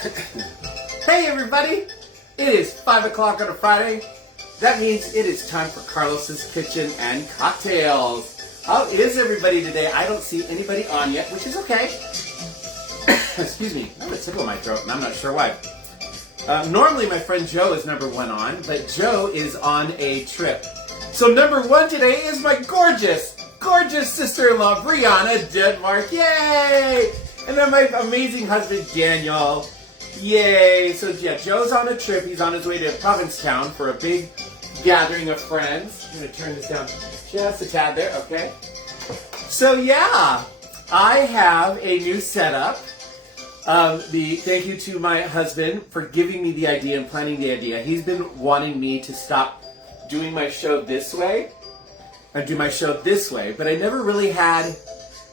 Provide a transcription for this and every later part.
Hey everybody! It is 5 o'clock on a Friday. That means it is time for Carlos's Kitchen and Cocktails. How is everybody today? I don't see anybody on yet, which is okay. Excuse me, I have a tickle in my throat and I'm not sure why. Normally my friend Joe is number one on, but Joe is on a trip. So number one today is my gorgeous sister-in-law, Brianna Denmark. Yay! And then my amazing husband, Daniel. Yay! So yeah, Joe's on a trip. He's on his way to Provincetown for a big gathering of friends. I'm going to turn this down just a tad there, okay? So yeah, I have a new setup. Thank you to my husband for giving me the idea and planning the idea. He's been wanting me to stop doing my show this way and do my show this way, but I never really had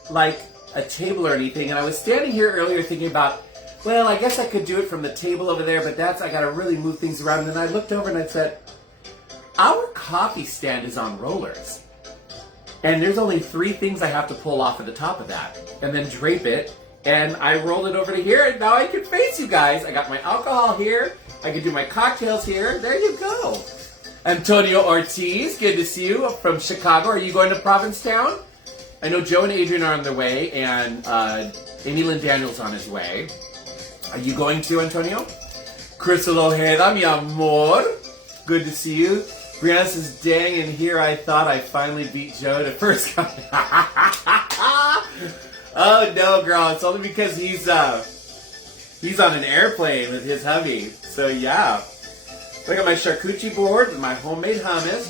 like a table or anything. And I was standing here earlier thinking about, well, I guess I could do it from the table over there, but I got to really move things around. And then I looked over and I said, our coffee stand is on rollers. And there's only 3 things I have to pull off at the top of that and then drape it. And I rolled it over to here, and now I can face you guys. I got my alcohol here. I can do my cocktails here. There you go. Antonio Ortiz, good to see you from Chicago. Are you going to Provincetown? I know Joe and Adrian are on their way, and Amy Lynn Daniels on his way. Are you going to, Antonio? Crystal Ojeda, mi amor. Good to see you. Brianna says, dang, and here I thought I finally beat Joe to first come. Oh, no, girl. It's only because he's on an airplane with his hubby. So, yeah. Look at my charcuterie board with my homemade hummus.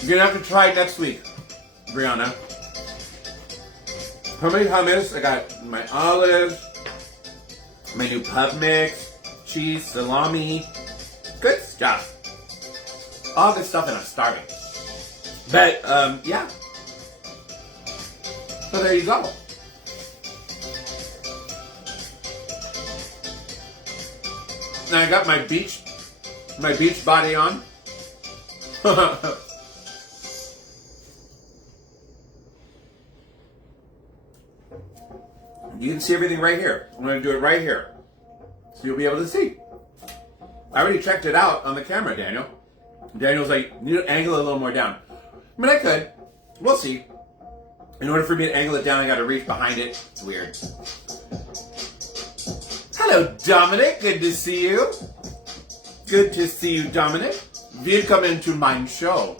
You're going to have to try it next week, Brianna. Homemade hummus. I got my olives, my new pub mix, cheese, salami. Good stuff. All good stuff, and I'm starving. But, yeah. So there you go. Now I got my beach body on. You can see everything right here. I'm going to do it right here, so you'll be able to see. I already checked it out on the camera, Daniel. Daniel's like, you need to angle it a little more down. I mean, I could. We'll see. In order for me to angle it down, I got to reach behind it. It's weird. Hello, Dominic. Good to see you. Good to see you, Dominic. Willkommen to my show.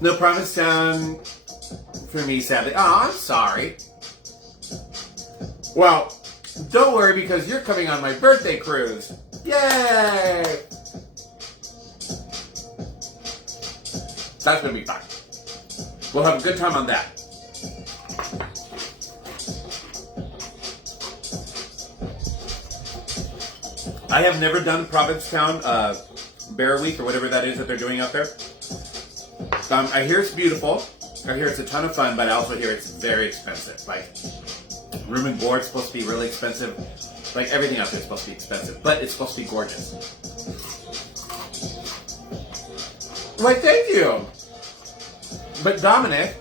No Provincetown for me, sadly. Oh, I'm sorry. Well, don't worry because you're coming on my birthday cruise. Yay! That's going to be fun. We'll have a good time on that. I have never done Provincetown Bear Week or whatever that is that they're doing out there. I hear it's beautiful. I hear it's a ton of fun, but I also hear it's very expensive. Like, room and board's supposed to be really expensive. Like, everything out there is supposed to be expensive, but it's supposed to be gorgeous. Why, thank you. But Dominic,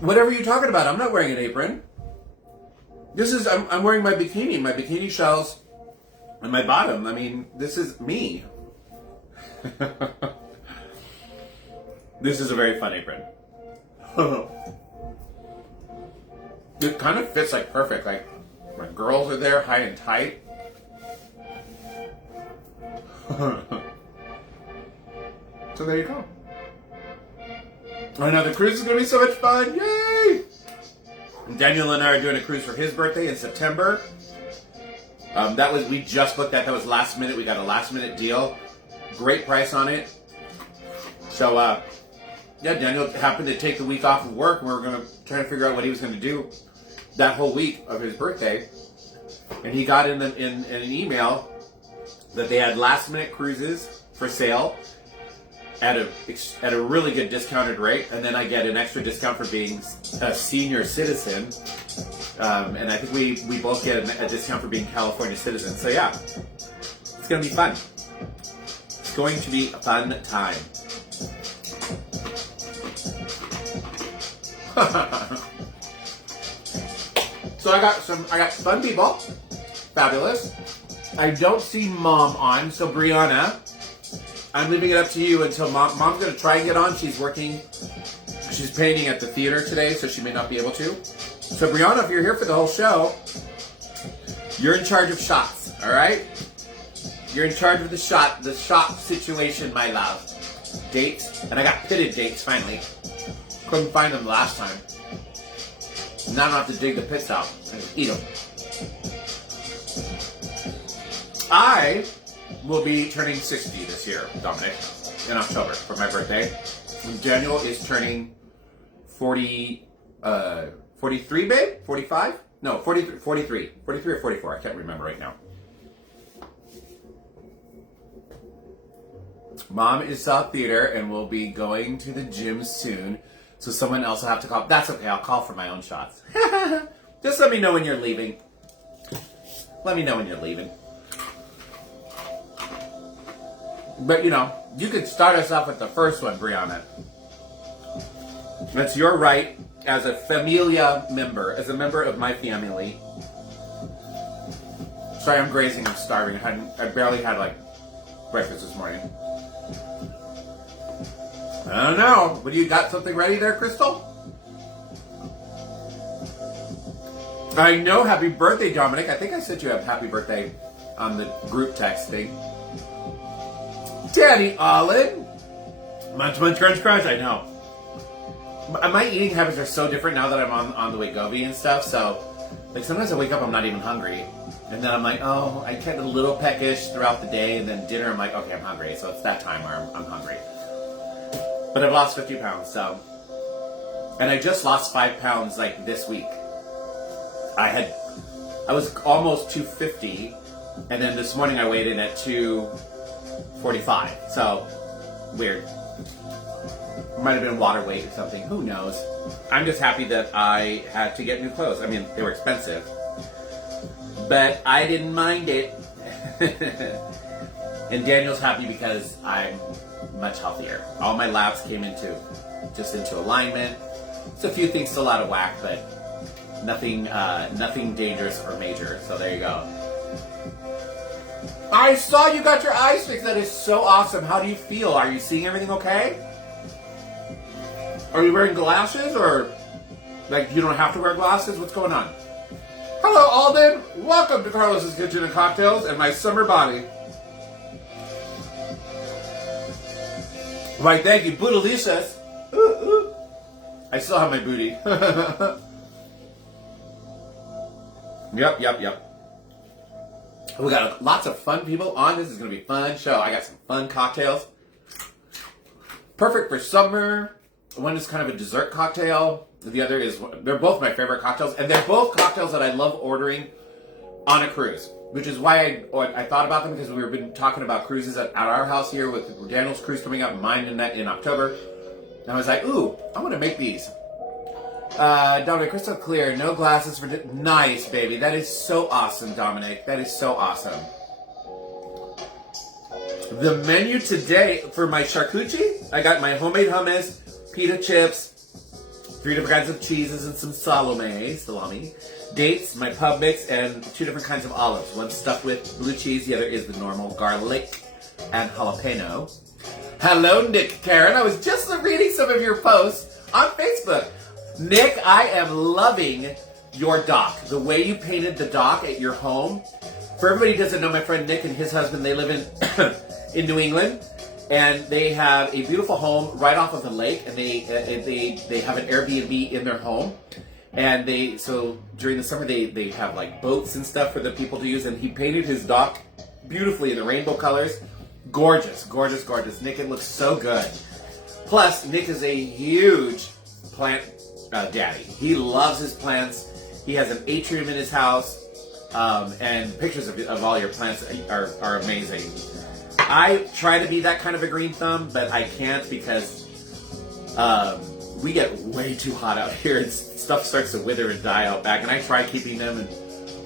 whatever you're talking about, I'm not wearing an apron. I'm wearing my bikini shells on my bottom. I mean, this is me. This is a very fun apron. It kind of fits like perfect. Like, my girls are there high and tight. So there you go. Oh, now the cruise is going to be so much fun. Yay! Daniel and I are doing a cruise for his birthday in September. We just booked that. That was last minute. We got a last minute deal. Great price on it. So, yeah, Daniel happened to take the week off of work, and we were going to try to figure out what he was going to do that whole week of his birthday. And he got in an email that they had last minute cruises for sale at a really good discounted rate, and then I get an extra discount for being a senior citizen, and I think we both get a discount for being California citizens. So yeah, it's gonna be fun. It's going to be a fun time. So I got fun people. Fabulous. I don't see Mom on, so Brianna, I'm leaving it up to you until Mom's going to try and get on. She's working, she's painting at the theater today, so she may not be able to. So Brianna, if you're here for the whole show, you're in charge of shots, all right? You're in charge of the shot situation, my love. Dates, and I got pitted dates finally. Couldn't find them last time. Now I don't have to dig the pits out and eat them. I will be turning 60 this year, Dominic, in October for my birthday. And Daniel is turning 43, babe? 45? No, 43. 43 or 44. I can't remember right now. Mom is South Theater and will be going to the gym soon. So someone else will have to call. That's okay. I'll call for my own shots. Just let me know when you're leaving. Let me know when you're leaving. But, you know, you could start us off with the first one, Brianna. That's your right as a familia member, as a member of my family. Sorry, I'm grazing. I'm starving. I barely had, like, breakfast this morning. I don't know. But you got something ready there, Crystal? I know. Happy birthday, Dominic. I think I sent you a happy birthday on the group text thing. Daddy Olin. Munch, munch, crunch, crunch. I know. My eating habits are so different now that I'm on the Wegovy and stuff. So, like, sometimes I wake up, I'm not even hungry. And then I'm like, oh, I get a little peckish throughout the day. And then dinner, I'm like, okay, I'm hungry. So it's that time where I'm hungry. But I've lost 50 pounds, so. And I just lost 5 pounds, like, this week. I was almost 250. And then this morning I weighed in at 245. So, weird. Might have been water weight or something. Who knows? I'm just happy that I had to get new clothes. I mean, they were expensive. But I didn't mind it. And Daniel's happy because I'm much healthier. All my labs came into alignment. It's a few things still out of whack, but nothing dangerous or major. So there you go. I saw you got your eyes fixed. That is so awesome. How do you feel? Are you seeing everything okay? Are you wearing glasses, or like you don't have to wear glasses? What's going on? Hello, Alden. Welcome to Carlos's Kitchen and Cocktails and my summer body. Why, thank you. Boodalicious. Ooh, ooh. I still have my booty. Yep. We got lots of fun people on. This is going to be a fun show. I got some fun cocktails. Perfect for summer. One is kind of a dessert cocktail. The other is, they're both my favorite cocktails. And they're both cocktails that I love ordering on a cruise. Which is why I thought about them, because we've been talking about cruises at our house here with Daniel's cruise coming up, mine in October. And I was like, ooh, I want to make these. Dominic, crystal clear, no glasses for... Nice, baby. That is so awesome, Dominic. That is so awesome. The menu today for my charcuterie, I got my homemade hummus, pita chips, 3 different kinds of cheeses and some salami, dates, my pub mix, and 2 different kinds of olives. One stuffed with blue cheese, the other is the normal garlic and jalapeno. Hello, Nick Karen. I was just reading some of your posts on Facebook. Nick, I am loving your dock. The way you painted the dock at your home. For everybody who doesn't know, my friend Nick and his husband, they live in New England. And they have a beautiful home right off of the lake. And they have an Airbnb in their home. And so during the summer, they have like boats and stuff for the people to use. And he painted his dock beautifully in the rainbow colors. Gorgeous, gorgeous, gorgeous. Nick, it looks so good. Plus, Nick is a huge plant daddy. He loves his plants. He has an atrium in his house. And pictures of all your plants are amazing. I try to be that kind of a green thumb, but I can't because we get way too hot out here and stuff starts to wither and die out back. And I try keeping them and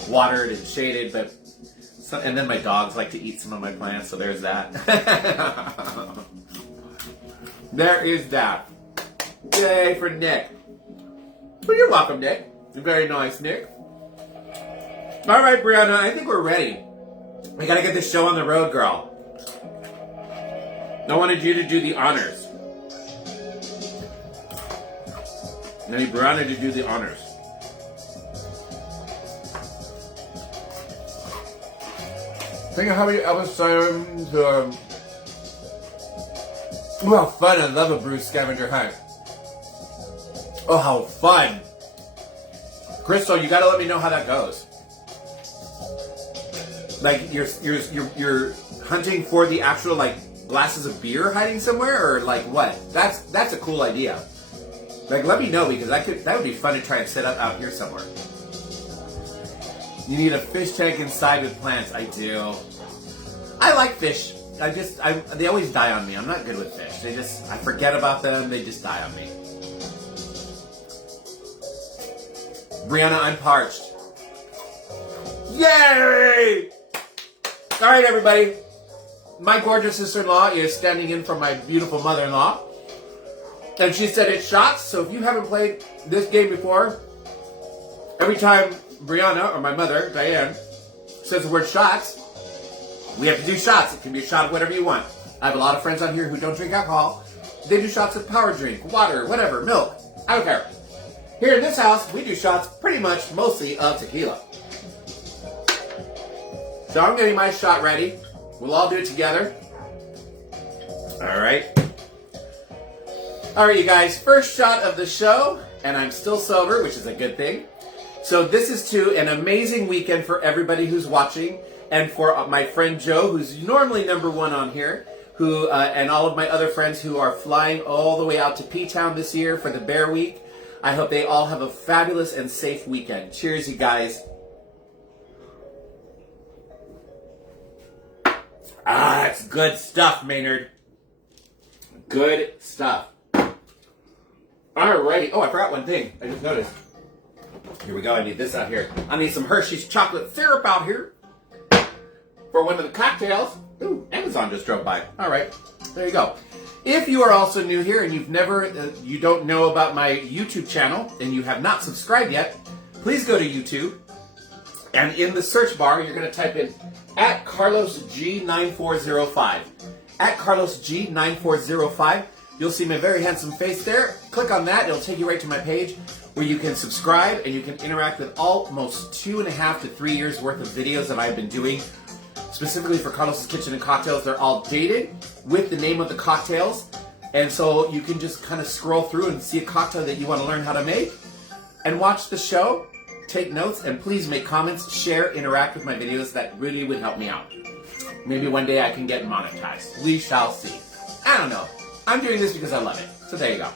watered and shaded, but and then my dogs like to eat some of my plants, so there's that. There is that. Yay for Nick. Well, you're welcome, Nick. Very nice, Nick. All right, Brianna, I think we're ready. We gotta get this show on the road, girl. I wanted you to do the honors. I need Brianna to do the honors. Think of how many episodes. Oh, how fun! I love a Bruce scavenger hunt. Oh, how fun! Crystal, you gotta let me know how that goes. Like you're hunting for the actual like glasses of beer hiding somewhere, or like what? That's a cool idea. Like let me know because that would be fun to try and set up out here somewhere. You need a fish tank inside with plants. I do. I like fish. They always die on me. I'm not good with fish. I forget about them. They just die on me. Brianna, I'm parched. Yay! All right, everybody. My gorgeous sister-in-law is standing in for my beautiful mother-in-law. And she said it's shots, so if you haven't played this game before, every time Brianna, or my mother, Diane, says the word shots, we have to do shots. It can be a shot of whatever you want. I have a lot of friends on here who don't drink alcohol. They do shots of power drink, water, whatever, milk. I don't care. Here in this house, we do shots pretty much mostly of tequila. So I'm getting my shot ready. We'll all do it together. All right. All right, you guys. First shot of the show, and I'm still sober, which is a good thing. So this is to an amazing weekend for everybody who's watching, and for my friend Joe, who's normally number one on here, who and all of my other friends who are flying all the way out to P-Town this year for the Bear Week. I hope they all have a fabulous and safe weekend. Cheers, you guys. Ah, it's good stuff, Maynard. Good stuff. Alrighty. Oh, I forgot one thing. I just noticed. Here we go. I need this out here. I need some Hershey's chocolate syrup out here for one of the cocktails. Ooh, Amazon just drove by. All right. There you go. If you are also new here and you don't know about my YouTube channel and you have not subscribed yet, please go to YouTube. And in the search bar, you're going to type in @CarlosG9405. @CarlosG9405. You'll see my very handsome face there. Click on that. It'll take you right to my page where you can subscribe and you can interact with almost 2.5 to 3 years worth of videos that I've been doing specifically for Carlos's Kitchen and Cocktails. They're all dated with the name of the cocktails. And so you can just kind of scroll through and see a cocktail that you want to learn how to make and watch the show. Take notes, and please make comments, share, interact with my videos. That really would help me out. Maybe one day I can get monetized. We shall see. I don't know. I'm doing this because I love it. So there you go.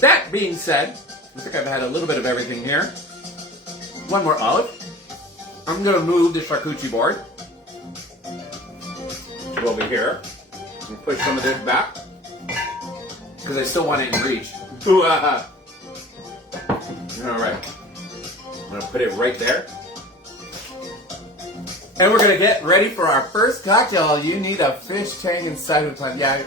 That being said, I think I've had a little bit of everything here. One more olive. I'm going to move the charcuterie board to over here and push some of this back because I still want it in reach. All right. I'm going to put it right there. And we're going to get ready for our first cocktail. You need a fish tank inside of the plant. Yeah.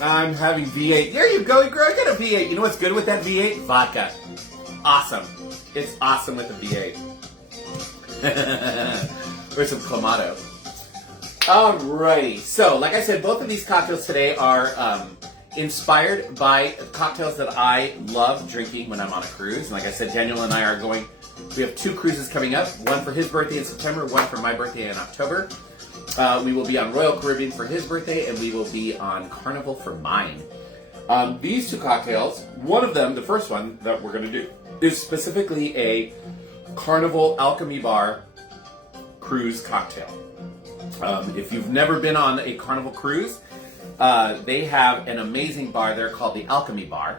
I'm having V8. There you go, girl. Get a V8. You know what's good with that V8? Vodka. Awesome. It's awesome with the V8. Or some Clamato. Alrighty. So, like I said, both of these cocktails today are inspired by cocktails that I love drinking when I'm on a cruise. And like I said, Daniel and I are going, we have 2 cruises coming up, one for his birthday in September, one for my birthday in October. We will be on Royal Caribbean for his birthday, and we will be on Carnival for mine. These 2 cocktails, one of them, the first one that we're going to do, is specifically a Carnival Alchemy Bar cruise cocktail. If you've never been on a Carnival cruise, they have an amazing bar there called the Alchemy Bar.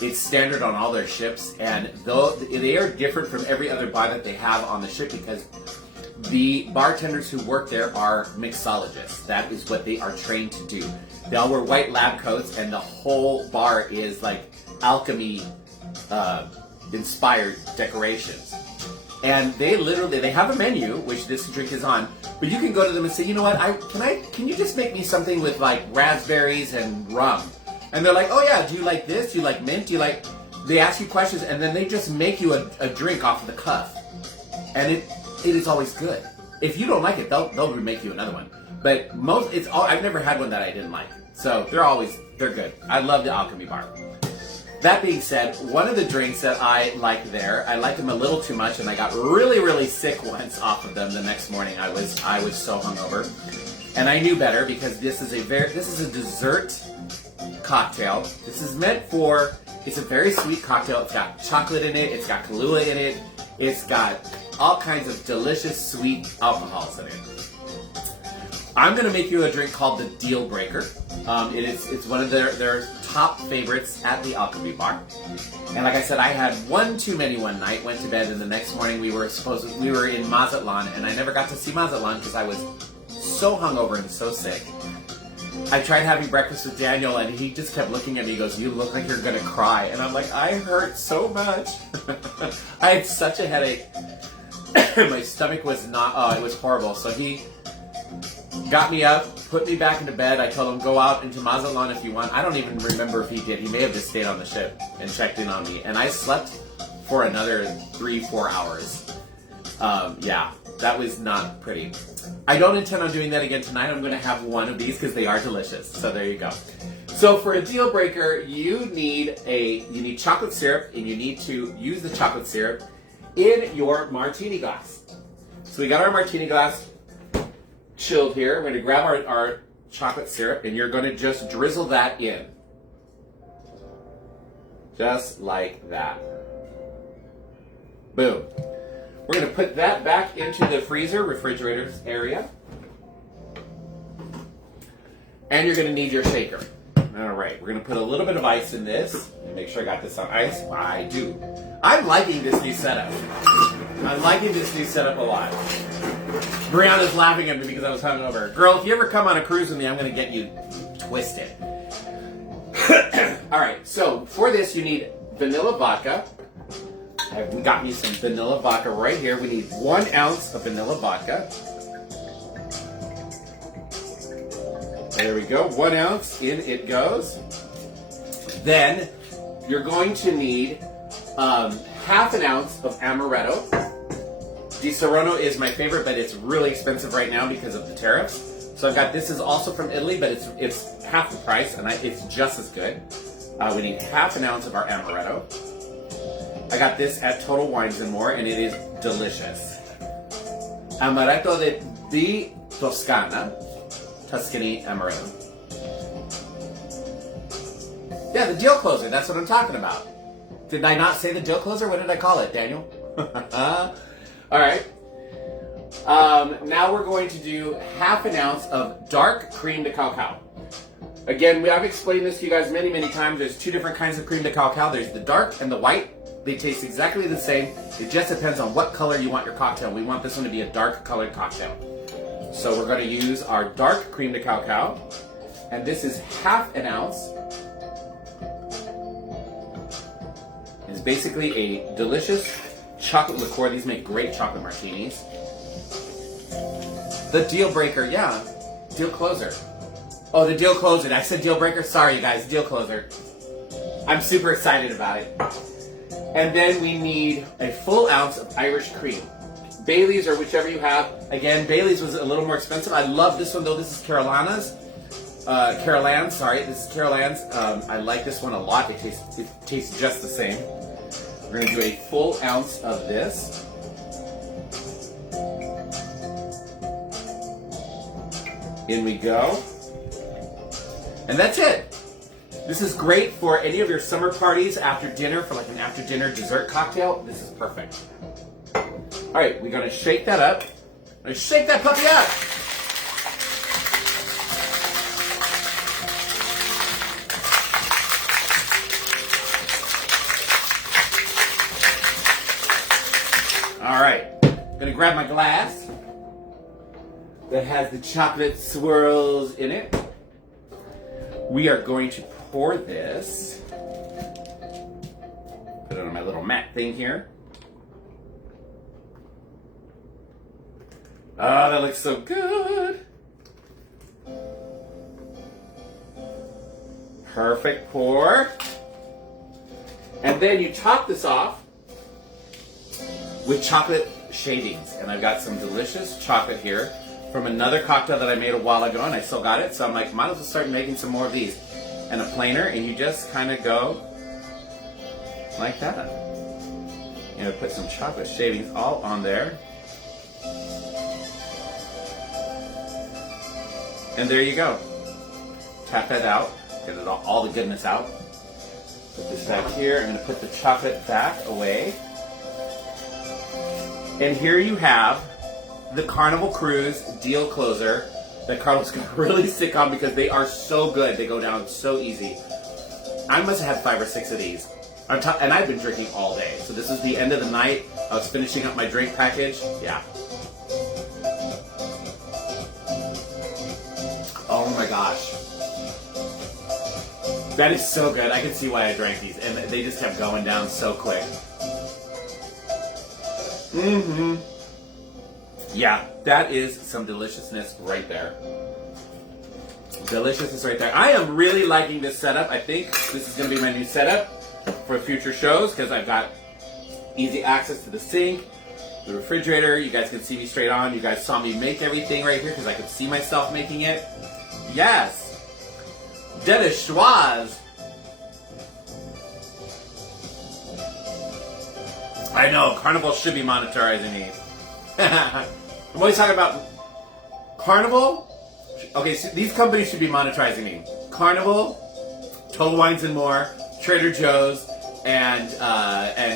It's standard on all their ships, and though they are different from every other bar that they have on the ship because the bartenders who work there are mixologists. That is what they are trained to do. They all wear white lab coats, and the whole bar is like alchemy inspired decorations. And they have a menu, which this drink is on, but you can go to them and say, you know what, can you just make me something with like raspberries and rum? And they're like, oh yeah, do you like this? Do you like mint? Do you like, they ask you questions, and then they just make you a drink off of the cuff. And it is always good. If you don't like it, they'll remake you another one. But I've never had one that I didn't like. So they're good. I love the Alchemy Bar. That being said, one of the drinks that I like there, I liked them a little too much, and I got really, really sick once off of them. The next morning, I was so hungover, and I knew better because this is a dessert cocktail. This is it's a very sweet cocktail. It's got chocolate in it. It's got Kahlua in it. It's got all kinds of delicious sweet alcohols in it. I'm gonna make you a drink called the Deal Breaker. It's one of their top favorites at the Alchemy Bar. And like I said, I had one too many one night, went to bed, and the next morning we were in Mazatlan, and I never got to see Mazatlan because I was so hungover and so sick. I tried having breakfast with Daniel, and he just kept looking at me. He goes, "You look like you're gonna cry," and I'm like, "I hurt so much." I had such a headache. My stomach was it was horrible. So he got me up, put me back into bed. I told him, "Go out into Mazatlan if you want." I don't even remember if he did. He may have just stayed on the ship and checked in on me. And I slept for another 3-4 hours. Yeah, that was not pretty. I don't intend on doing that again tonight. I'm going to have one of these because they are delicious. So there you go. So for a deal breaker, you need chocolate syrup, and you need to use the chocolate syrup in your martini glass. So we got our martini glass chilled here. We're going to grab our chocolate syrup, and you're going to just drizzle that in. Just like that. Boom. We're going to put that back into the refrigerator area. And you're going to need your shaker. All right, we're going to put a little bit of ice in this. Make sure I got this on ice. I do. I'm liking this new setup. I'm liking this new setup a lot. Brianna's laughing at me because I was hungover. Girl, if you ever come on a cruise with me, I'm going to get you twisted. All right, so for this, you need vanilla vodka. We got me some vanilla vodka right here. We need 1 ounce of vanilla vodka. There we go, 1 ounce, in it goes. Then you're going to need half an ounce of amaretto. Di Serrano is my favorite, but it's really expensive right now because of the tariffs. So I've got, this is also from Italy, but it's half the price, and it's just as good. We need half an ounce of our amaretto. I got this at Total Wines & More, and it is delicious. Amaretto di Toscana. Tuscany Amaretto. Yeah, the deal closer. That's what I'm talking about. Did I not say the deal closer? What did I call it, Daniel? All right. Now we're going to do half an ounce of dark cream de cacao. Again, I've explained this to you guys many, many times. There's 2 different kinds of cream de cacao. There's the dark and the white. They taste exactly the same. It just depends on what color you want your cocktail. We want this one to be a dark colored cocktail. So we're going to use our dark cream de cacao, and this is half an ounce. It's basically a delicious chocolate liqueur. These make great chocolate martinis. The deal breaker, yeah, deal closer. Oh, the deal closer. I said deal breaker. Sorry, you guys, deal closer. I'm super excited about it. And then we need a full ounce of Irish cream. Bailey's or whichever you have. Again, Bailey's was a little more expensive. I love this one though. This is Carolina's. This is Carolina's. I like this one a lot. It tastes just the same. We're going to do a full ounce of this. In we go. And that's it. This is great for any of your summer parties after dinner, for like an after dinner dessert cocktail. This is perfect. All right, we're gonna shake that up. Let's shake that puppy up. All right, I'm gonna grab my glass that has the chocolate swirls in it. We are going to pour this. Put it on my little mat thing here. Oh, that looks so good. Perfect pour. And then you top this off with chocolate shavings. And I've got some delicious chocolate here from another cocktail that I made a while ago, and I still got it. So I'm like, might as well start making some more of these. And a planer, and you just kind of go like that. You know, put some chocolate shavings all on there. And there you go. Tap that out. Get it all the goodness out. Put this back here. I'm going to put the chocolate back away. And here you have the Carnival Cruise deal closer that Carlos got really sick on because they are so good. They go down so easy. I must have had 5 or 6 of these. And I've been drinking all day. So this is the end of the night. I was finishing up my drink package. Yeah. Oh my gosh. That is so good. I can see why I drank these. And they just kept going down so quick. Mm-hmm. Yeah, that is some deliciousness right there. Deliciousness right there. I am really liking this setup. I think this is going to be my new setup for future shows because I've got easy access to the sink, the refrigerator. You guys can see me straight on. You guys saw me make everything right here because I could see myself making it. Yes. Delicious. I know, Carnival should be monetizing me. I'm always talking about Carnival. Okay, so these companies should be monetizing me. Carnival, Total Wines and More, Trader Joe's, and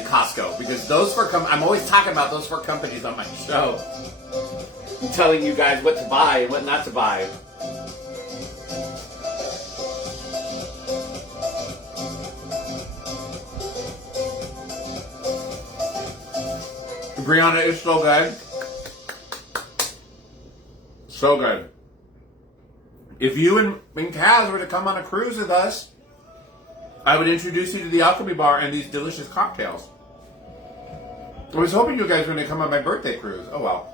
Costco. Because those 4 I'm always talking about those 4 companies on my show. I'm telling you guys what to buy and what not to buy. Brianna is so good. So good. If you and Kaz were to come on a cruise with us, I would introduce you to the Alchemy Bar and these delicious cocktails. I was hoping you guys were going to come on my birthday cruise. Oh well.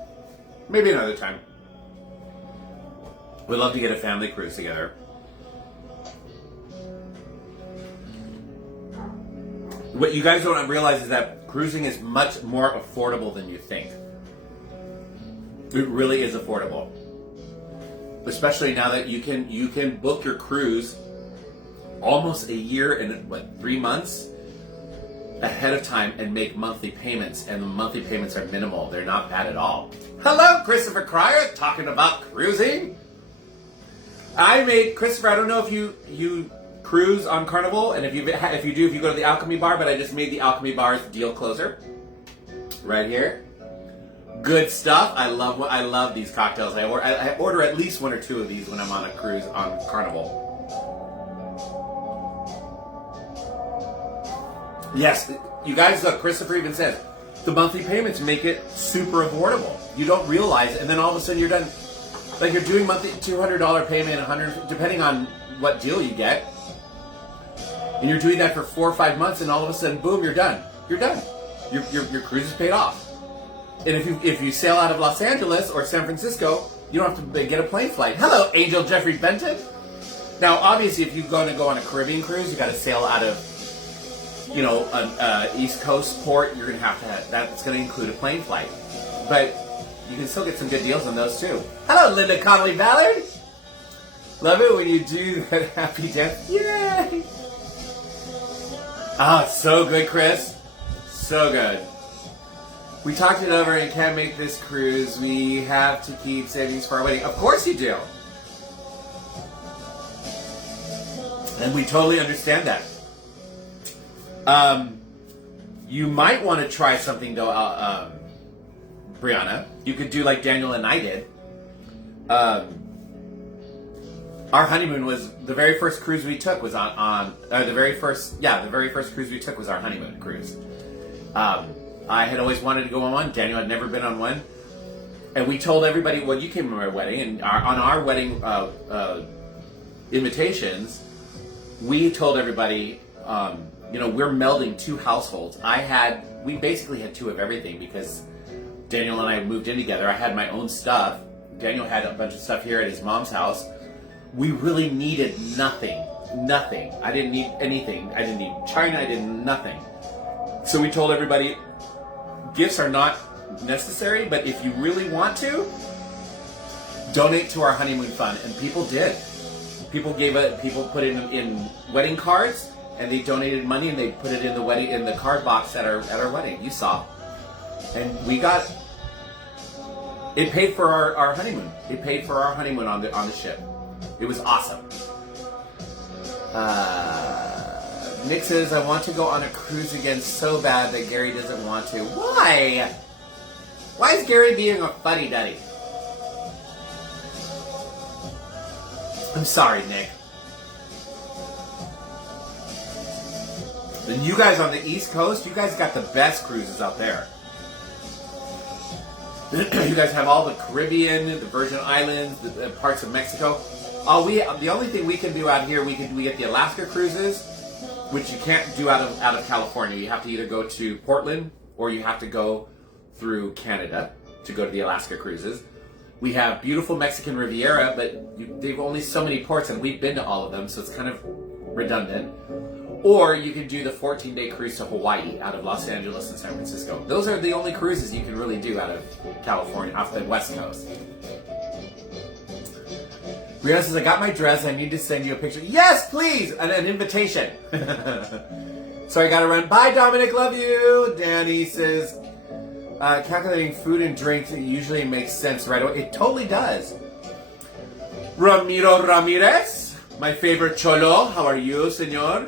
Maybe another time. We'd love to get a family cruise together. What you guys don't realize is that cruising is much more affordable than you think. It really is affordable. Especially now that you can book your cruise almost a year and 3 months ahead of time and make monthly payments, and the monthly payments are minimal. They're not bad at all. Hello, Christopher Cryer, talking about cruising. Christopher, I don't know if you cruise on Carnival, and if you do, if you go to the Alchemy Bar, but I just made the Alchemy Bar's deal closer right here. Good stuff. I love these cocktails. I order at least 1 or 2 of these when I'm on a cruise on Carnival. Yes, you guys, look, Christopher even says the monthly payments make it super affordable. You don't realize it, and then all of a sudden you're done. Like you're doing monthly $200 payment, 100 depending on what deal you get. And you're doing that for 4 or 5 months, and all of a sudden, boom, you're done. You're done. Your cruise is paid off. And if you sail out of Los Angeles or San Francisco, you don't have to get a plane flight. Hello, Angel Jeffrey Benton. Now, obviously, if you're going to go on a Caribbean cruise, you got to sail out of, an East Coast port. You're going to have that's going to include a plane flight. But you can still get some good deals on those too. Hello, Linda Connolly Ballard. Love it when you do that happy dance. Yay! Ah, so good, Chris. So good. We talked it over and can't make this cruise. We have to keep savings for our wedding. Of course you do. And we totally understand that. You might want to try something though, Brianna. You could do like Daniel and I did. Our honeymoon was the very first cruise we took was the very first cruise we took was our honeymoon cruise. I had always wanted to go on one. Daniel had never been on one, and we told everybody, "Well, you came to my wedding," and on our wedding invitations, we told everybody, we're melding 2 households. We basically had 2 of everything because Daniel and I moved in together. I had my own stuff. Daniel had a bunch of stuff here at his mom's house. We really needed nothing. nothing. I didn't need anything. I didn't need China. I did nothing. So we told everybody, gifts are not necessary, but if you really want to, donate to our honeymoon fund. And people did. People put it in wedding cards, and they donated money, and they put it in the card box at our wedding. You saw, and we got. It paid for our honeymoon. It paid for our honeymoon on the ship. It was awesome. Nick says, I want to go on a cruise again so bad that Gary doesn't want to. Why? Why is Gary being a fuddy-duddy? I'm sorry, Nick. And you guys on the East Coast, you guys got the best cruises out there. You guys have all the Caribbean, the Virgin Islands, the parts of Mexico. The only thing we can do out here, we get the Alaska cruises, which you can't do out of California. You have to either go to Portland or you have to go through Canada to go to the Alaska cruises. We have beautiful Mexican Riviera, but they've only so many ports, and we've been to all of them, so it's kind of redundant. Or you can do the 14-day cruise to Hawaii out of Los Angeles and San Francisco. Those are the only cruises you can really do out of California, off the West Coast. Brianna says, I got my dress. I need to send you a picture. Yes, please! An invitation. So I got to run. Bye, Dominic. Love you. Danny says, calculating food and drinks, it usually makes sense right away. It totally does. Ramiro Ramirez, my favorite cholo. How are you, senor?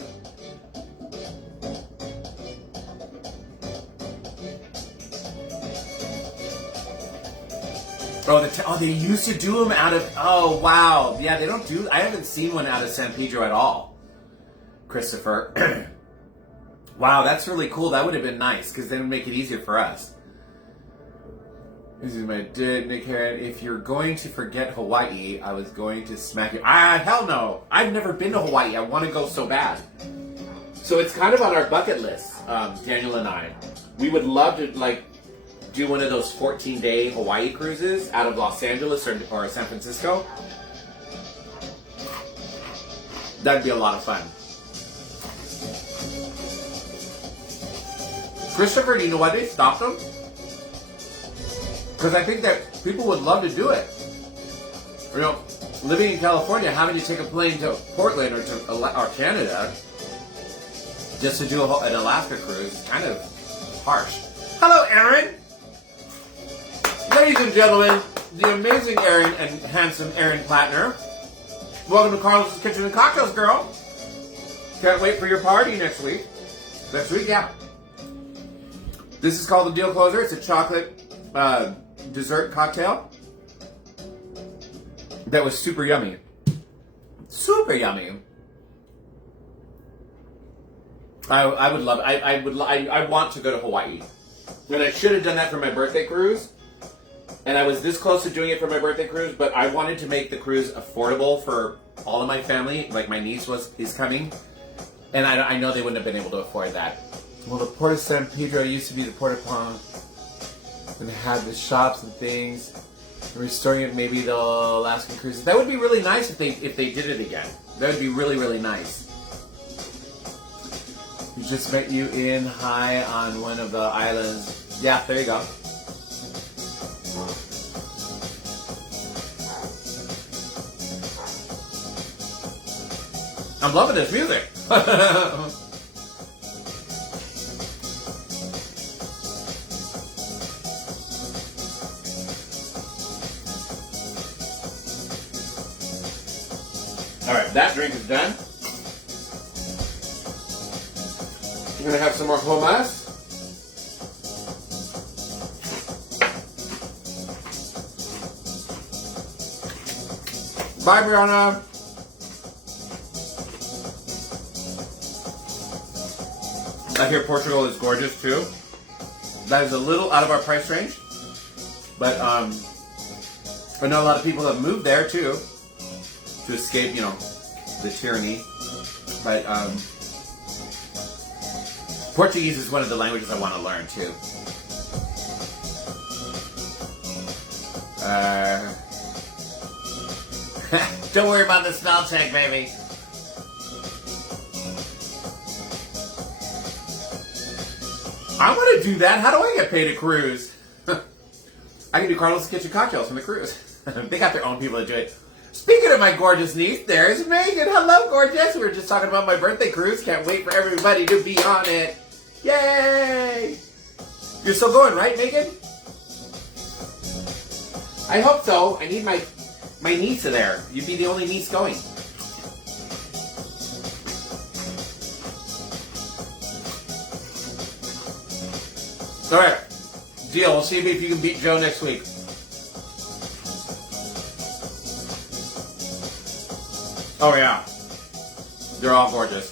Oh, they used to do them out of... Oh, wow. Yeah, they don't do... I haven't seen one out of San Pedro at all, Christopher. Wow, that's really cool. That would have been nice, because then it would make it easier for us. This is my dad, Nick Heron. If you're going to forget Hawaii, I was going to smack you. Hell no. I've never been to Hawaii. I want to go so bad. So it's kind of on our bucket list, Daniel and I. We would love to, do one of those 14-day Hawaii cruises out of Los Angeles or San Francisco. That'd be a lot of fun. Christopher, do you know why they stopped them? Because I think that people would love to do it. You know, living in California, having to take a plane to Portland or Canada just to do an Alaska cruise is kind of harsh. Hello, Aaron! Ladies and gentlemen, the amazing Aaron and handsome Aaron Plattner. Welcome to Carlos's Kitchen and Cocktails, girl. Can't wait for your party next week. Next week, yeah. This is called the Deal Closer. It's a chocolate dessert cocktail that was super yummy. Super yummy. I would love it. I want to go to Hawaii. And I should have done that for my birthday cruise. And I was this close to doing it for my birthday cruise, but I wanted to make the cruise affordable for all of my family. Like my niece is coming, and I know they wouldn't have been able to afford that. Well, the Port of San Pedro used to be the Port of Palm, and it had the shops and things. And restoring it, maybe the Alaskan cruises. That would be really nice if they did it again. That would be really, really nice. We just met you in high on one of the islands. Yeah, there you go. I'm loving this music. All right, that drink is done. We're gonna have some more hummus. Bye, Brianna. I hear Portugal is gorgeous too. That is a little out of our price range, but I know a lot of people have moved there too to escape, the tyranny. But Portuguese is one of the languages I want to learn too. Don't worry about the spell check, baby. I want to do that. How do I get paid to cruise? I can do Carlos' Kitchen cocktails from the cruise. They got their own people to do it. Speaking of my gorgeous niece, there's Megan. Hello, gorgeous. We were just talking about my birthday cruise. Can't wait for everybody to be on it. Yay! You're still going, right, Megan? I hope so. I need my niece there. You'd be the only niece going. All right. Deal. We'll see if you can beat Joe next week. Oh, yeah. They're all gorgeous.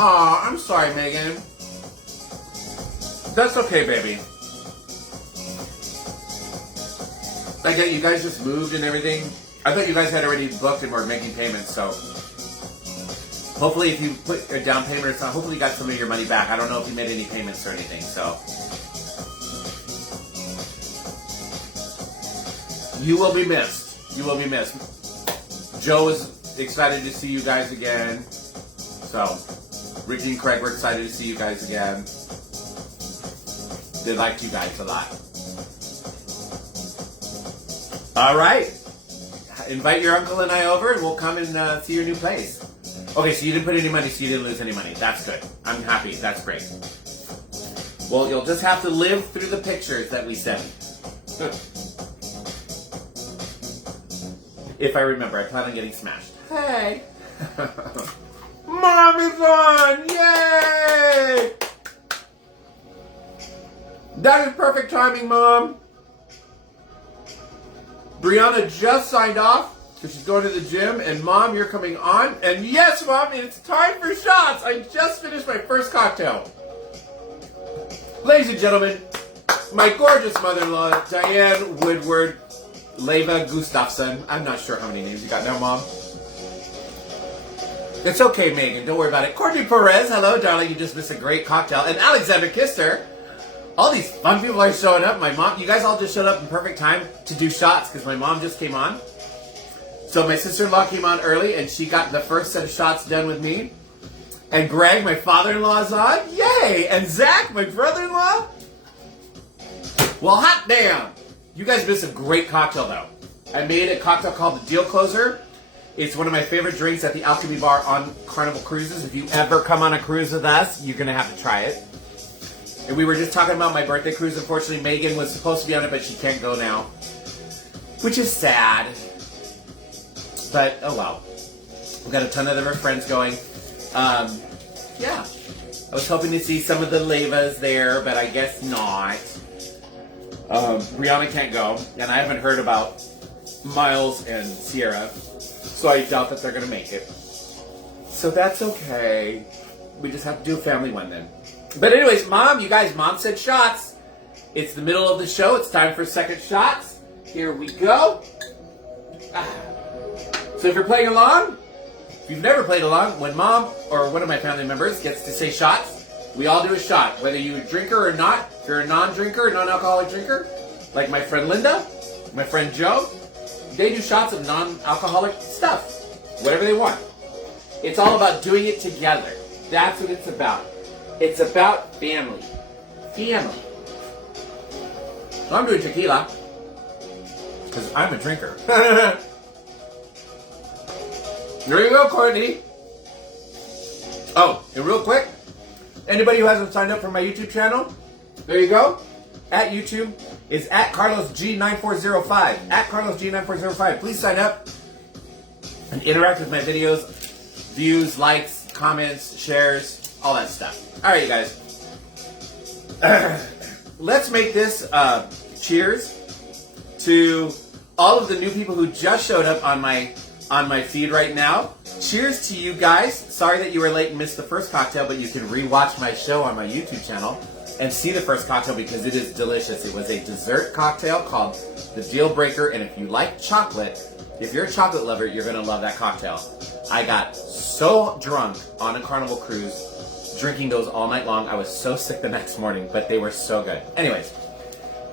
Aw, I'm sorry, Megan. That's okay, baby. I get you guys just moved and everything. I thought you guys had already booked and were making payments, so hopefully if you put a down payment or something, hopefully you got some of your money back. I don't know if you made any payments or anything, so. You will be missed. You will be missed. Joe is excited to see you guys again. So, Ricky and Craig were excited to see you guys again. They liked you guys a lot. All right. Invite your uncle and I over and we'll come and see your new place. Okay, so you didn't put any money, so you didn't lose any money. That's good. I'm happy. That's great. Well, you'll just have to live through the pictures that we send. If I remember, I plan on getting smashed. Hey! Mom is on! Yay! That is perfect timing, Mom. Brianna just signed off because she's going to the gym, and Mom, you're coming on. And yes, Mom, it's time for shots. I just finished my first cocktail. Ladies and gentlemen, my gorgeous mother-in-law, Diane Woodward Leva Gustafson. I'm not sure how many names you got now, Mom. It's okay, Megan. Don't worry about it. Courtney Perez, hello, darling. You just missed a great cocktail. And Alexander Kister. All these fun people are showing up. My mom, you guys all just showed up in perfect time to do shots because my mom just came on. So my sister-in-law came on early and she got the first set of shots done with me. And Greg, my father-in-law, is on. Yay! And Zach, my brother-in-law. Well, hot damn. You guys missed a great cocktail, though. I made a cocktail called the Deal Closer. It's one of my favorite drinks at the Alchemy Bar on Carnival Cruises. If you ever come on a cruise with us, you're going to have to try it. And we were just talking about my birthday cruise. Unfortunately, Megan was supposed to be on it, but she can't go now. Which is sad. But, oh well. We've got a ton of other friends going. Yeah. I was hoping to see some of the Levas there, but I guess not. Brianna can't go. And I haven't heard about Miles and Sierra. So I doubt that they're going to make it. So that's okay. We just have to do a family one then. But anyways, Mom, you guys, Mom said shots. It's the middle of the show. It's time for second shots. Here we go. So if you're playing along, if you've never played along, when Mom or one of my family members gets to say shots, we all do a shot. Whether you're a drinker or not, if you're a non-drinker, non-alcoholic drinker, like my friend Linda, my friend Joe, they do shots of non-alcoholic stuff. Whatever they want. It's all about doing it together. That's what it's about. It's about family. Family. So I'm doing tequila. Because I'm a drinker. There you go, Courtney. Oh, and real quick, anybody who hasn't signed up for my YouTube channel, there you go. At YouTube is at CarlosG9405. At CarlosG9405. Please sign up and interact with my videos. Views, likes, comments, shares, all that stuff. All right, you guys. Let's make this cheers to all of the new people who just showed up on my feed right now. Cheers to you guys. Sorry that you were late and missed the first cocktail, but you can rewatch my show on my YouTube channel and see the first cocktail because it is delicious. It was a dessert cocktail called the Deal Breaker, and if you like chocolate, if you're a chocolate lover, you're going to love that cocktail. I got so drunk on a Carnival cruise, drinking those all night long. I was so sick the next morning, but they were so good. Anyways,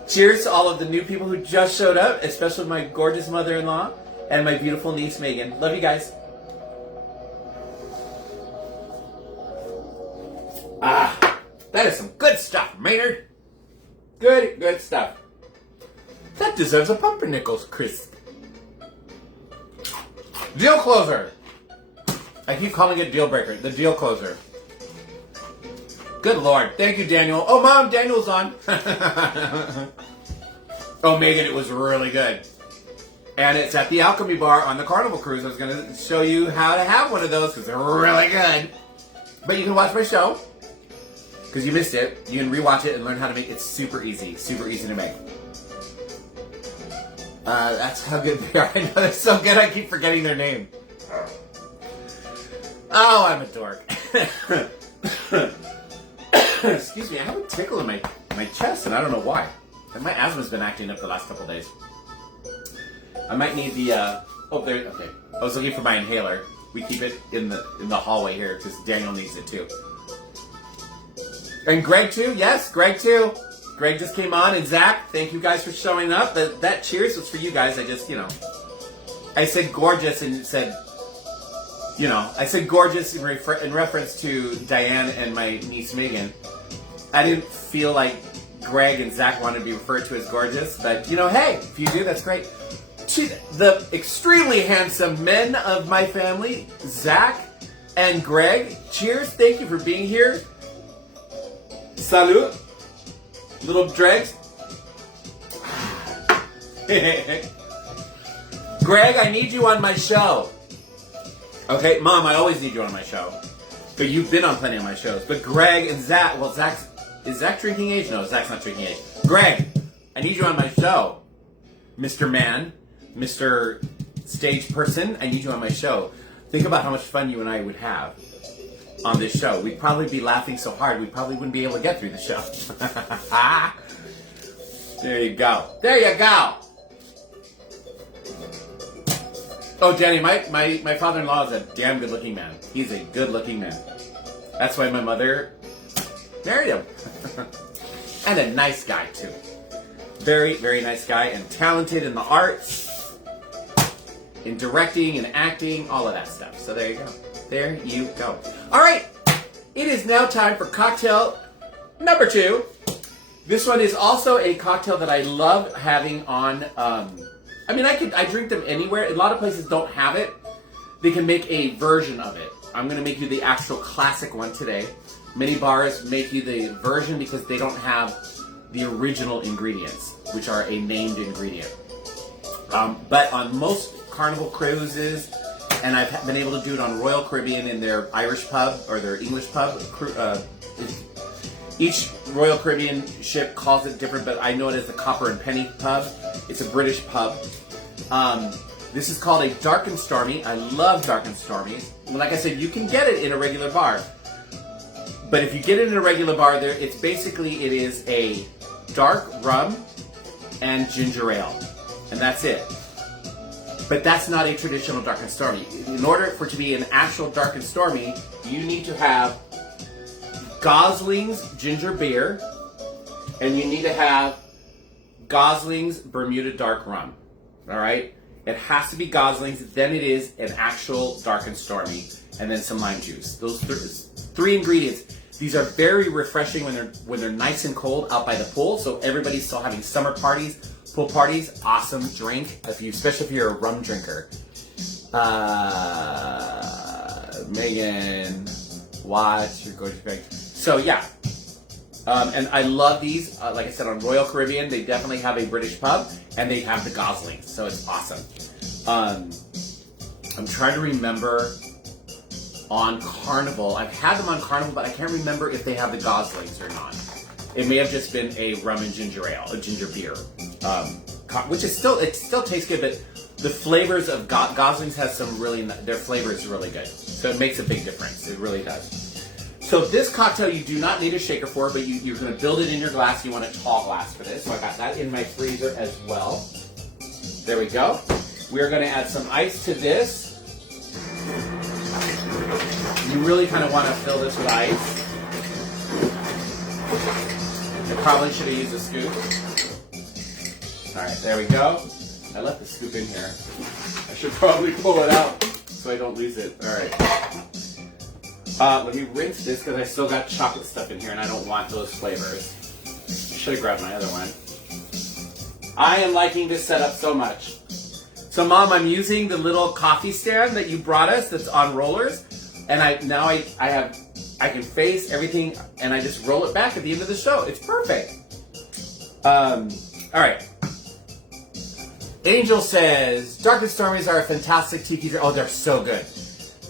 Cheers to all of the new people who just showed up, especially my gorgeous mother-in-law and my beautiful niece, Megan. Love you guys. Ah, that is some good stuff, Maynard. Good stuff. That deserves a pumpernickel crisp. Deal closer. I keep calling it deal breaker. The deal closer. Good Lord. Thank you, Daniel. Oh, Mom, Daniel's on. Oh, Megan, it was really good. And it's at the Alchemy Bar on the Carnival Cruise. I was going to show you how to have one of those because they're really good. But you can watch my show because you missed it. You can rewatch it and learn how to make it super easy to make. That's how good they are. I know they're so good I keep forgetting their name. Oh, I'm a dork. Excuse me, I have a tickle in my chest and I don't know why. And my asthma's been acting up the last couple days. I might need the, okay. I was looking for my inhaler. We keep it in the hallway here because Daniel needs it too. And Greg too, yes, Greg too. Greg just came on, and Zach, thank you guys for showing up. That cheers was for you guys. I just, I said gorgeous and said, I said gorgeous in reference to Diane and my niece Megan. I didn't feel like Greg and Zach wanted to be referred to as gorgeous, but hey, if you do, that's great. To the extremely handsome men of my family, Zach and Greg, cheers. Thank you for being here. Salut. Little dregs. Greg, I need you on my show. Okay, Mom, I always need you on my show. But you've been on plenty of my shows. But Greg and Zach, is Zach drinking age? No, Zach's not drinking age. Greg, I need you on my show. Mr. Man, Mr. Stage Person, I need you on my show. Think about how much fun you and I would have on this show. We'd probably be laughing so hard we probably wouldn't be able to get through the show. There you go. There you go. Oh, Danny, my father-in-law is a damn good-looking man. He's a good-looking man. That's why my mother married him. And a nice guy, too. Very, very nice guy and talented in the arts, in directing and acting, all of that stuff. So there you go. There you go. All right. It is now time for cocktail number 2. This one is also a cocktail that I love having on. I drink them anywhere. A lot of places don't have it. They can make a version of it. I'm going to make you the actual classic one today. Many bars make you the version because they don't have the original ingredients, which are a named ingredient. But on most Carnival cruises, and I've been able to do it on Royal Caribbean in their Irish pub or their English pub. Each Royal Caribbean ship calls it different, but I know it as the Copper and Penny pub. It's a British pub. This is called a Dark and Stormy. I love Dark and Stormies. Like I said, you can get it in a regular bar. But if you get it in a regular bar, it is a dark rum and ginger ale. And that's it. But that's not a traditional Dark and Stormy. In order for it to be an actual Dark and Stormy, you need to have Gosling's ginger beer, and you need to have Gosling's Bermuda dark rum. All right? It has to be Gosling's, then it is an actual Dark and Stormy, and then some lime juice. Those three ingredients. These are very refreshing when they're nice and cold out by the pool, so everybody's still having summer parties. Pool parties, awesome drink, especially if you're a rum drinker. Megan, watch your gorgeous bag. So yeah, and I love these. Like I said, on Royal Caribbean, they definitely have a British pub, and they have the Goslings, so it's awesome. I'm trying to remember on Carnival. I've had them on Carnival, but I can't remember if they have the Goslings or not. It may have just been a rum and ginger ale, a ginger beer, which is it still tastes good, but the flavors of Goslings has their flavor is really good. So it makes a big difference. It really does. So this cocktail you do not need a shaker for, but you're going to build it in your glass. You want a tall glass for this. So I got that in my freezer as well. There we go. We're going to add some ice to this. You really kind of want to fill this with ice. I probably should have used a scoop. All right, there we go. I left the scoop in here. I should probably pull it out so I don't lose it. All right. Let me rinse this because I still got chocolate stuff in here and I don't want those flavors. Should have grabbed my other one. I am liking this setup so much. So, Mom, I'm using the little coffee stand that you brought us that's on rollers, and I can face everything, and I just roll it back at the end of the show. It's perfect. All right. Angel says, Dark and Stormies are a fantastic tiki drink. Oh, they're so good.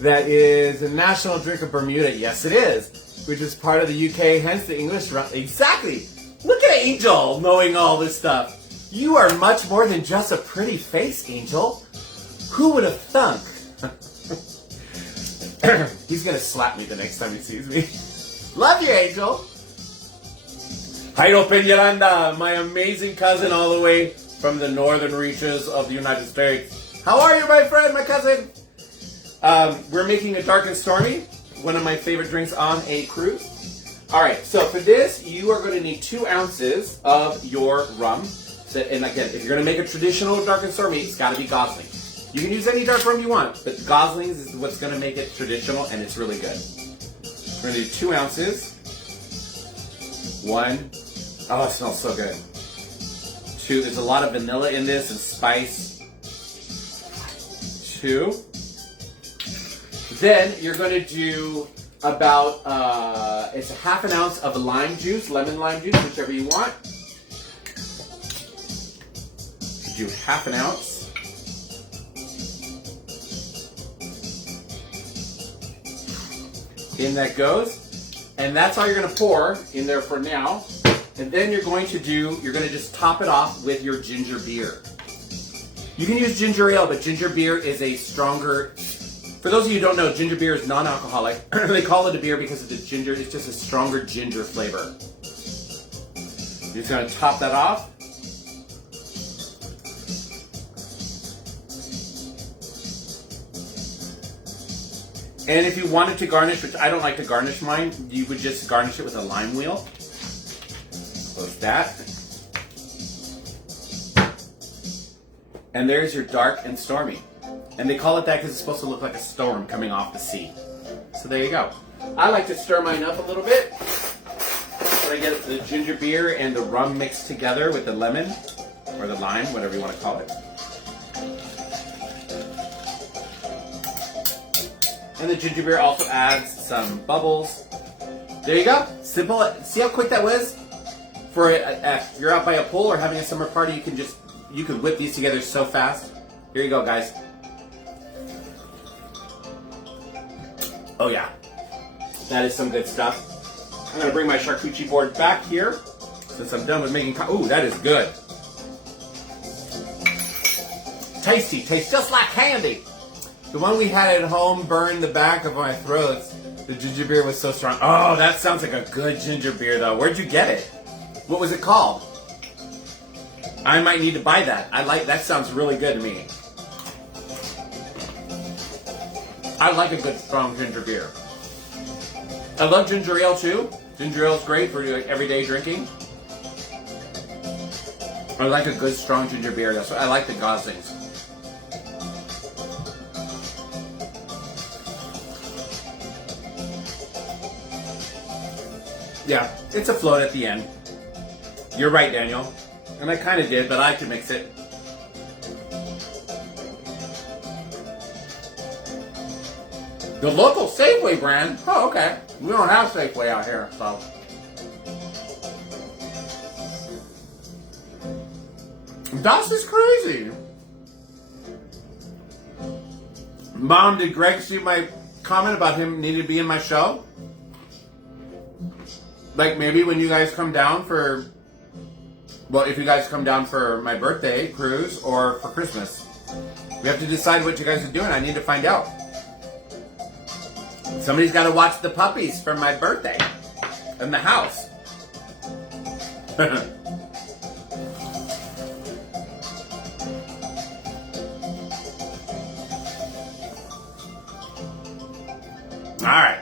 That is a national drink of Bermuda. Yes, it is. Which is part of the UK, hence the English. Exactly. Look at Angel knowing all this stuff. You are much more than just a pretty face, Angel. Who would have thunk? He's going to slap me the next time he sees me. Love you, Angel. Jairo Peñaranda, my amazing cousin all the way from the northern reaches of the United States. How are you, my friend, my cousin? We're making a Dark and Stormy, one of my favorite drinks on a cruise. All right, so for this, you are going to need 2 ounces of your rum. So, and again, if you're going to make a traditional Dark and Stormy, it's got to be Gosling. You can use any dark rum you want, but Gosling's is what's going to make it traditional, and it's really good. We're going to do 2 ounces. 1. Oh, it smells so good. 2. There's a lot of vanilla in this and spice. 2. Then you're going to do about, it's a half an ounce of lime juice, lemon lime juice, whichever you want. Do half an ounce. In that goes. And that's all you're going to pour in there for now. And then you're going to just top it off with your ginger beer. You can use ginger ale, but ginger beer is a stronger, for those of you who don't know, ginger beer is non-alcoholic. They call it a beer because of the ginger. It's just a stronger ginger flavor. You're just going to top that off. And if you wanted to garnish, which I don't like to garnish mine, you would just garnish it with a lime wheel. Close that. And there's your Dark and Stormy. And they call it that because it's supposed to look like a storm coming off the sea. So there you go. I like to stir mine up a little bit. So I get the ginger beer and the rum mixed together with the lemon, or the lime, whatever you want to call it. And the ginger beer also adds some bubbles. There you go. Simple. See how quick that was? For if you're out by a pool or having a summer party, you can whip these together so fast. Here you go, guys. Oh yeah, that is some good stuff. I'm gonna bring my charcuterie board back here since I'm done with making. Ooh, that is good. Tasty, tastes just like candy. The one we had at home burned the back of my throats. The ginger beer was so strong. Oh, that sounds like a good ginger beer, though. Where'd you get it? What was it called? I might need to buy that. That sounds really good to me. I like a good, strong ginger beer. I love ginger ale, too. Ginger ale is great for everyday drinking. I like a good, strong ginger beer. That's why I like the Goslings. Yeah, it's a float at the end. You're right, Daniel. And I kind of did, but I like to mix it. The local Safeway brand? Oh, okay. We don't have Safeway out here, so. That's just crazy. Mom, did Greg see my comment about him needing to be in my show? Like maybe when you guys come down for, well, if you guys come down for my birthday cruise or for Christmas. We have to decide what you guys are doing. I need to find out. Somebody's got to watch the puppies for my birthday in the house. All right.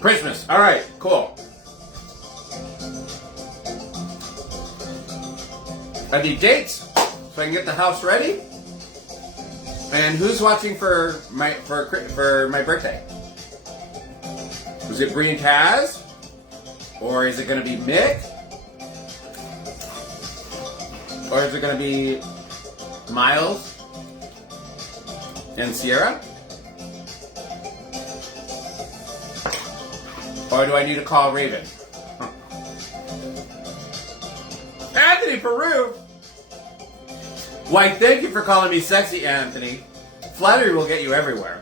Christmas. All right, cool. I need dates so I can get the house ready. And who's watching for my birthday? Is it Bree and Kaz? Or is it going to be Mick? Or is it going to be Miles and Sierra? Or do I need to call Raven? Huh. Anthony Peru! Why, thank you for calling me sexy, Anthony. Flattery will get you everywhere.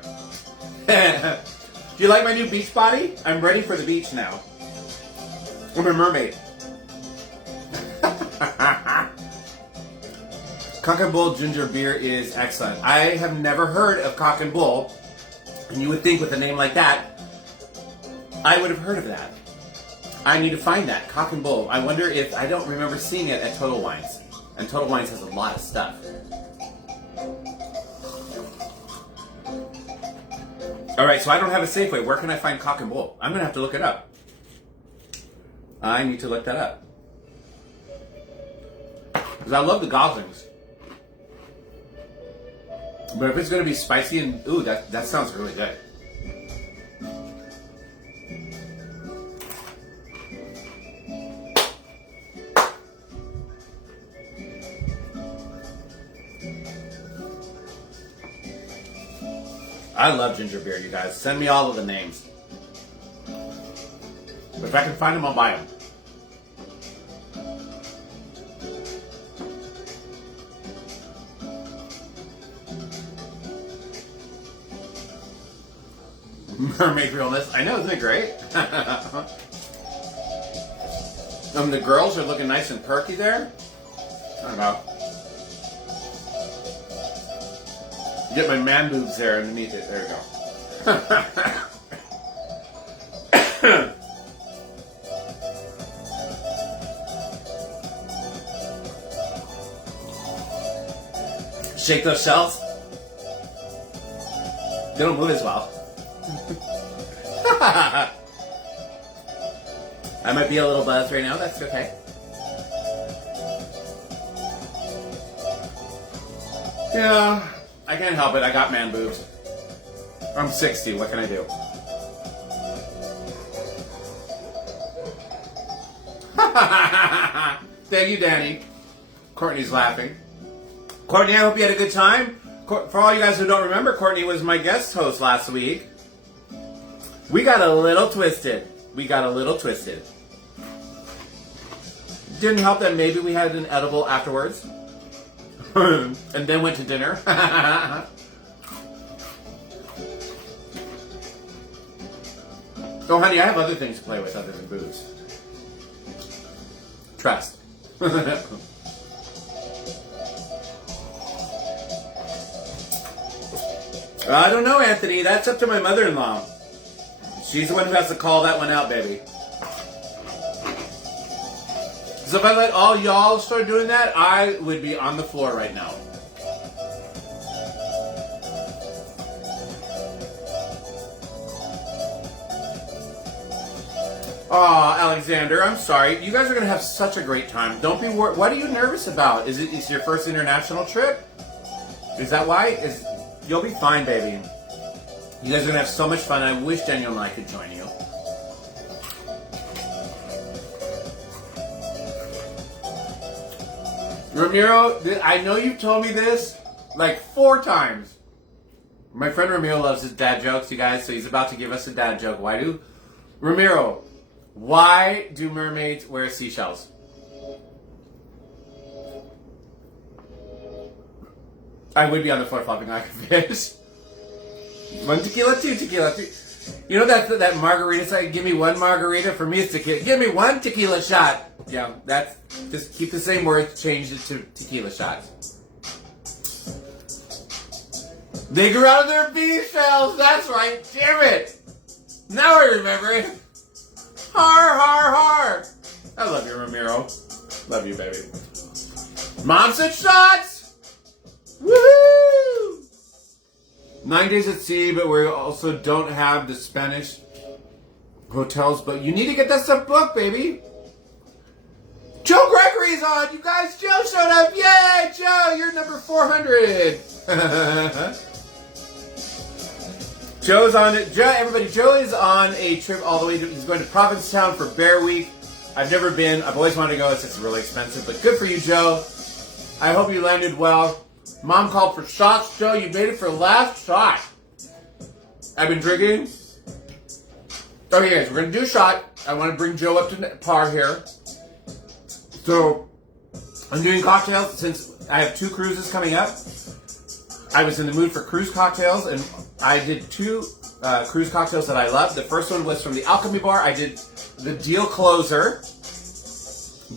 Do you like my new beach body? I'm ready for the beach now. I'm a mermaid. Cock and Bull ginger beer is excellent. I have never heard of Cock and Bull, and you would think with a name like that, I would have heard of that. I need to find that, Cock and Bull. I wonder if, I don't remember seeing it at Total Wines. And Total Wines has a lot of stuff. Alright, so I don't have a Safeway. Where can I find Cock and Bull? I'm going to have to look it up. I need to look that up. Because I love the goslings. But if it's going to be spicy and... Ooh, that sounds really good. I love ginger beer, you guys. Send me all of the names. But if I can find them, I'll buy them. Mermaid realness. I know, isn't it great? The girls are looking nice and perky there. I don't know. Get my man boobs there underneath it. There we go. Shake those shells. They don't move as well. I might be a little buzzed right now. That's okay. Yeah. I can't help it. I got man boobs. I'm 60. What can I do? Thank you, Danny. Courtney's laughing. Courtney, I hope you had a good time. For all you guys who don't remember, Courtney was my guest host last week. We got a little twisted. Didn't help that maybe we had an edible afterwards. And then went to dinner. Oh, honey, I have other things to play with other than boobs. Trust. I don't know, Anthony. That's up to my mother-in-law. She's the one who has to call that one out, baby. So if I let all y'all start doing that, I would be on the floor right now. Aw, Alexander, I'm sorry. You guys are going to have such a great time. Don't be worried. What are you nervous about? Is it your first international trip? Is that why? You'll be fine, baby. You guys are going to have so much fun. I wish Daniel and I could join you. Ramiro, I know you've told me this like 4 times. My friend Ramiro loves his dad jokes, you guys, so he's about to give us a dad joke. Ramiro, why do mermaids wear seashells? I would be on the floor flopping like a fish. 1 tequila, 2 tequila, 3. You know that margarita side? Give me 1 margarita. For me, it's tequila. Give me 1 tequila shot. Yeah, that's just keep the same words, change it to tequila shots. They grew out of their bee shells. That's right. Damn it. Now I remember it. Har, har, har. I love you, Ramiro. Love you, baby. Mom said shots. Woohoo! 9 days at sea, but we also don't have the Spanish hotels. But you need to get that stuff booked, baby. Joe Gregory! lottery's on, you guys. Joe showed up. Yay, Joe, you're number 400. Joe's on it. Everybody, Joe is on a trip all the way he's going to Provincetown for Bear Week. I've never been. I've always wanted to go. It's just really expensive, but good for you, Joe. I hope you landed well. Mom called for shots. Joe, you made it for last shot. I've been drinking. Okay, guys, we're going to do a shot. I want to bring Joe up to par here. So, I'm doing cocktails since I have 2 cruises coming up. I was in the mood for cruise cocktails, and I did 2 cruise cocktails that I love. The first one was from the Alchemy Bar. I did the Deal Closer.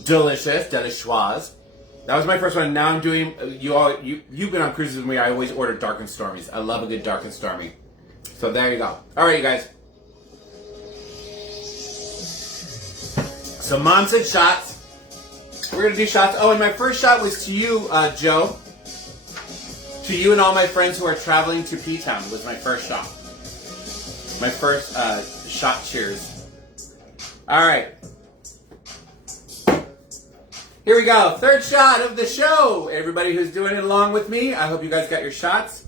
Delicious, delicioise. That was my first one. Now I'm doing, you've been on cruises with me. I always order Dark and Stormies. I love a good Dark and Stormy. So there you go. All right, you guys. So Mom said shots. We're going to do shots. Oh, and my first shot was to you, Joe. To you and all my friends who are traveling to P-Town was my first shot. My first shot cheers. All right. Here we go. Third shot of the show. Everybody who's doing it along with me, I hope you guys got your shots.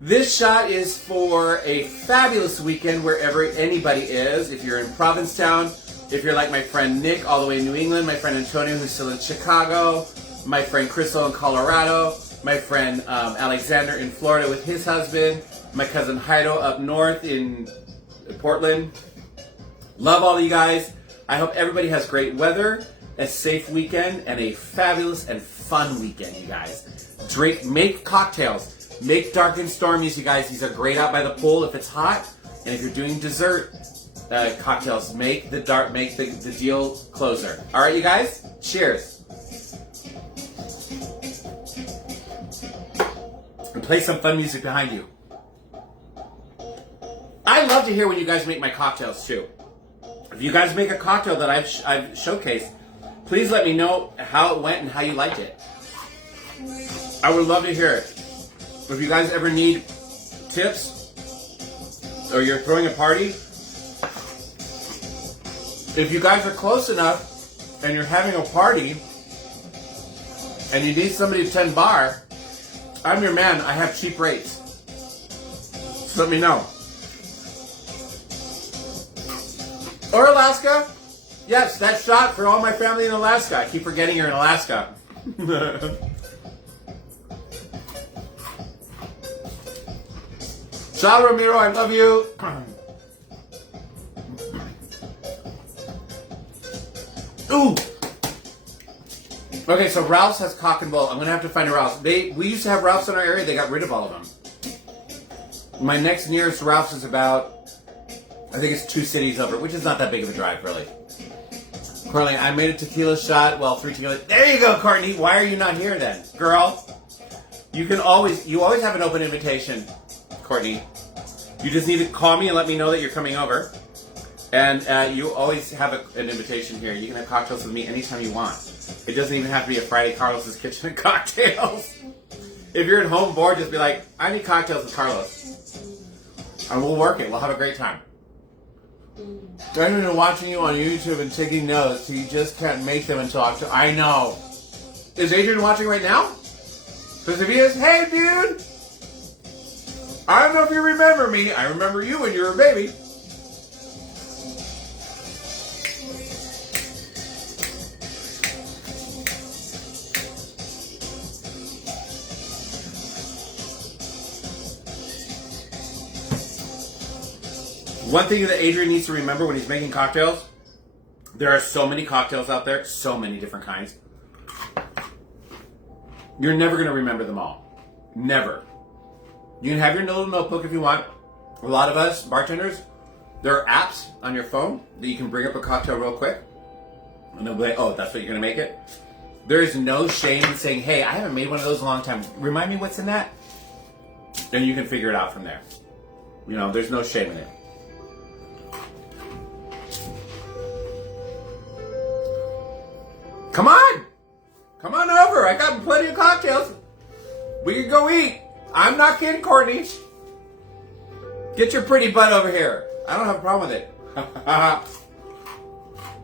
This shot is for a fabulous weekend wherever anybody is. If you're in Provincetown, if you're like my friend Nick all the way in New England, my friend Antonio who's still in Chicago, my friend Crystal in Colorado, my friend Alexander in Florida with his husband, my cousin Heido up north in Portland. Love all of you guys. I hope everybody has great weather, a safe weekend, and a fabulous and fun weekend, you guys. Drink, make cocktails, make Dark and Stormies, you guys. These are great out by the pool if it's hot. And if you're doing dessert cocktails, make the Deal Closer. All right, you guys. Cheers. And play some fun music behind you. I love to hear when you guys make my cocktails too. If you guys make a cocktail that I've showcased, please let me know how it went and how you liked it. I would love to hear it. If you guys ever need tips or you're throwing a party, if you guys are close enough and you're having a party and you need somebody to tend bar, I'm your man. I have cheap rates. So let me know. Or Alaska. Yes, that shot for all my family in Alaska. I keep forgetting you're in Alaska. Sal Ramiro, I love you. Ooh. Okay, so Ralph's has cock and bull. I'm gonna have to find a Ralph's. We used to have Ralph's in our area. They got rid of all of them. My next nearest Ralph's is about, I think it's 2 cities over, which is not that big of a drive, really. Courtney, I made a tequila shot. Well, 3 tequila. There you go, Courtney. Why are you not here then, girl? You always have an open invitation, Courtney. You just need to call me and let me know that you're coming over. And you always have an invitation here. You can have cocktails with me anytime you want. It doesn't even have to be a Friday Carlos's Kitchen and Cocktails. If you're at home bored, just be like, I need cocktails with Carlos. And we'll work it. We'll have a great time. I've been watching you on YouTube and taking notes, so you just can't make them until October. I know. Is Adrian watching right now? Because if he is, hey, dude! I don't know if you remember me. I remember you when you were a baby. One thing that Adrian needs to remember when he's making cocktails, there are so many cocktails out there, so many different kinds. You're never going to remember them all. Never. You can have your little notebook if you want. A lot of us, bartenders, there are apps on your phone that you can bring up a cocktail real quick. And they'll be like, oh, that's what you're going to make it? There is no shame in saying, hey, I haven't made one of those in a long time. Remind me what's in that? Then you can figure it out from there. You know, there's no shame in it. Come on! Come on over. I got plenty of cocktails. We can go eat. I'm not kidding, Courtney. Get your pretty butt over here. I don't have a problem with it.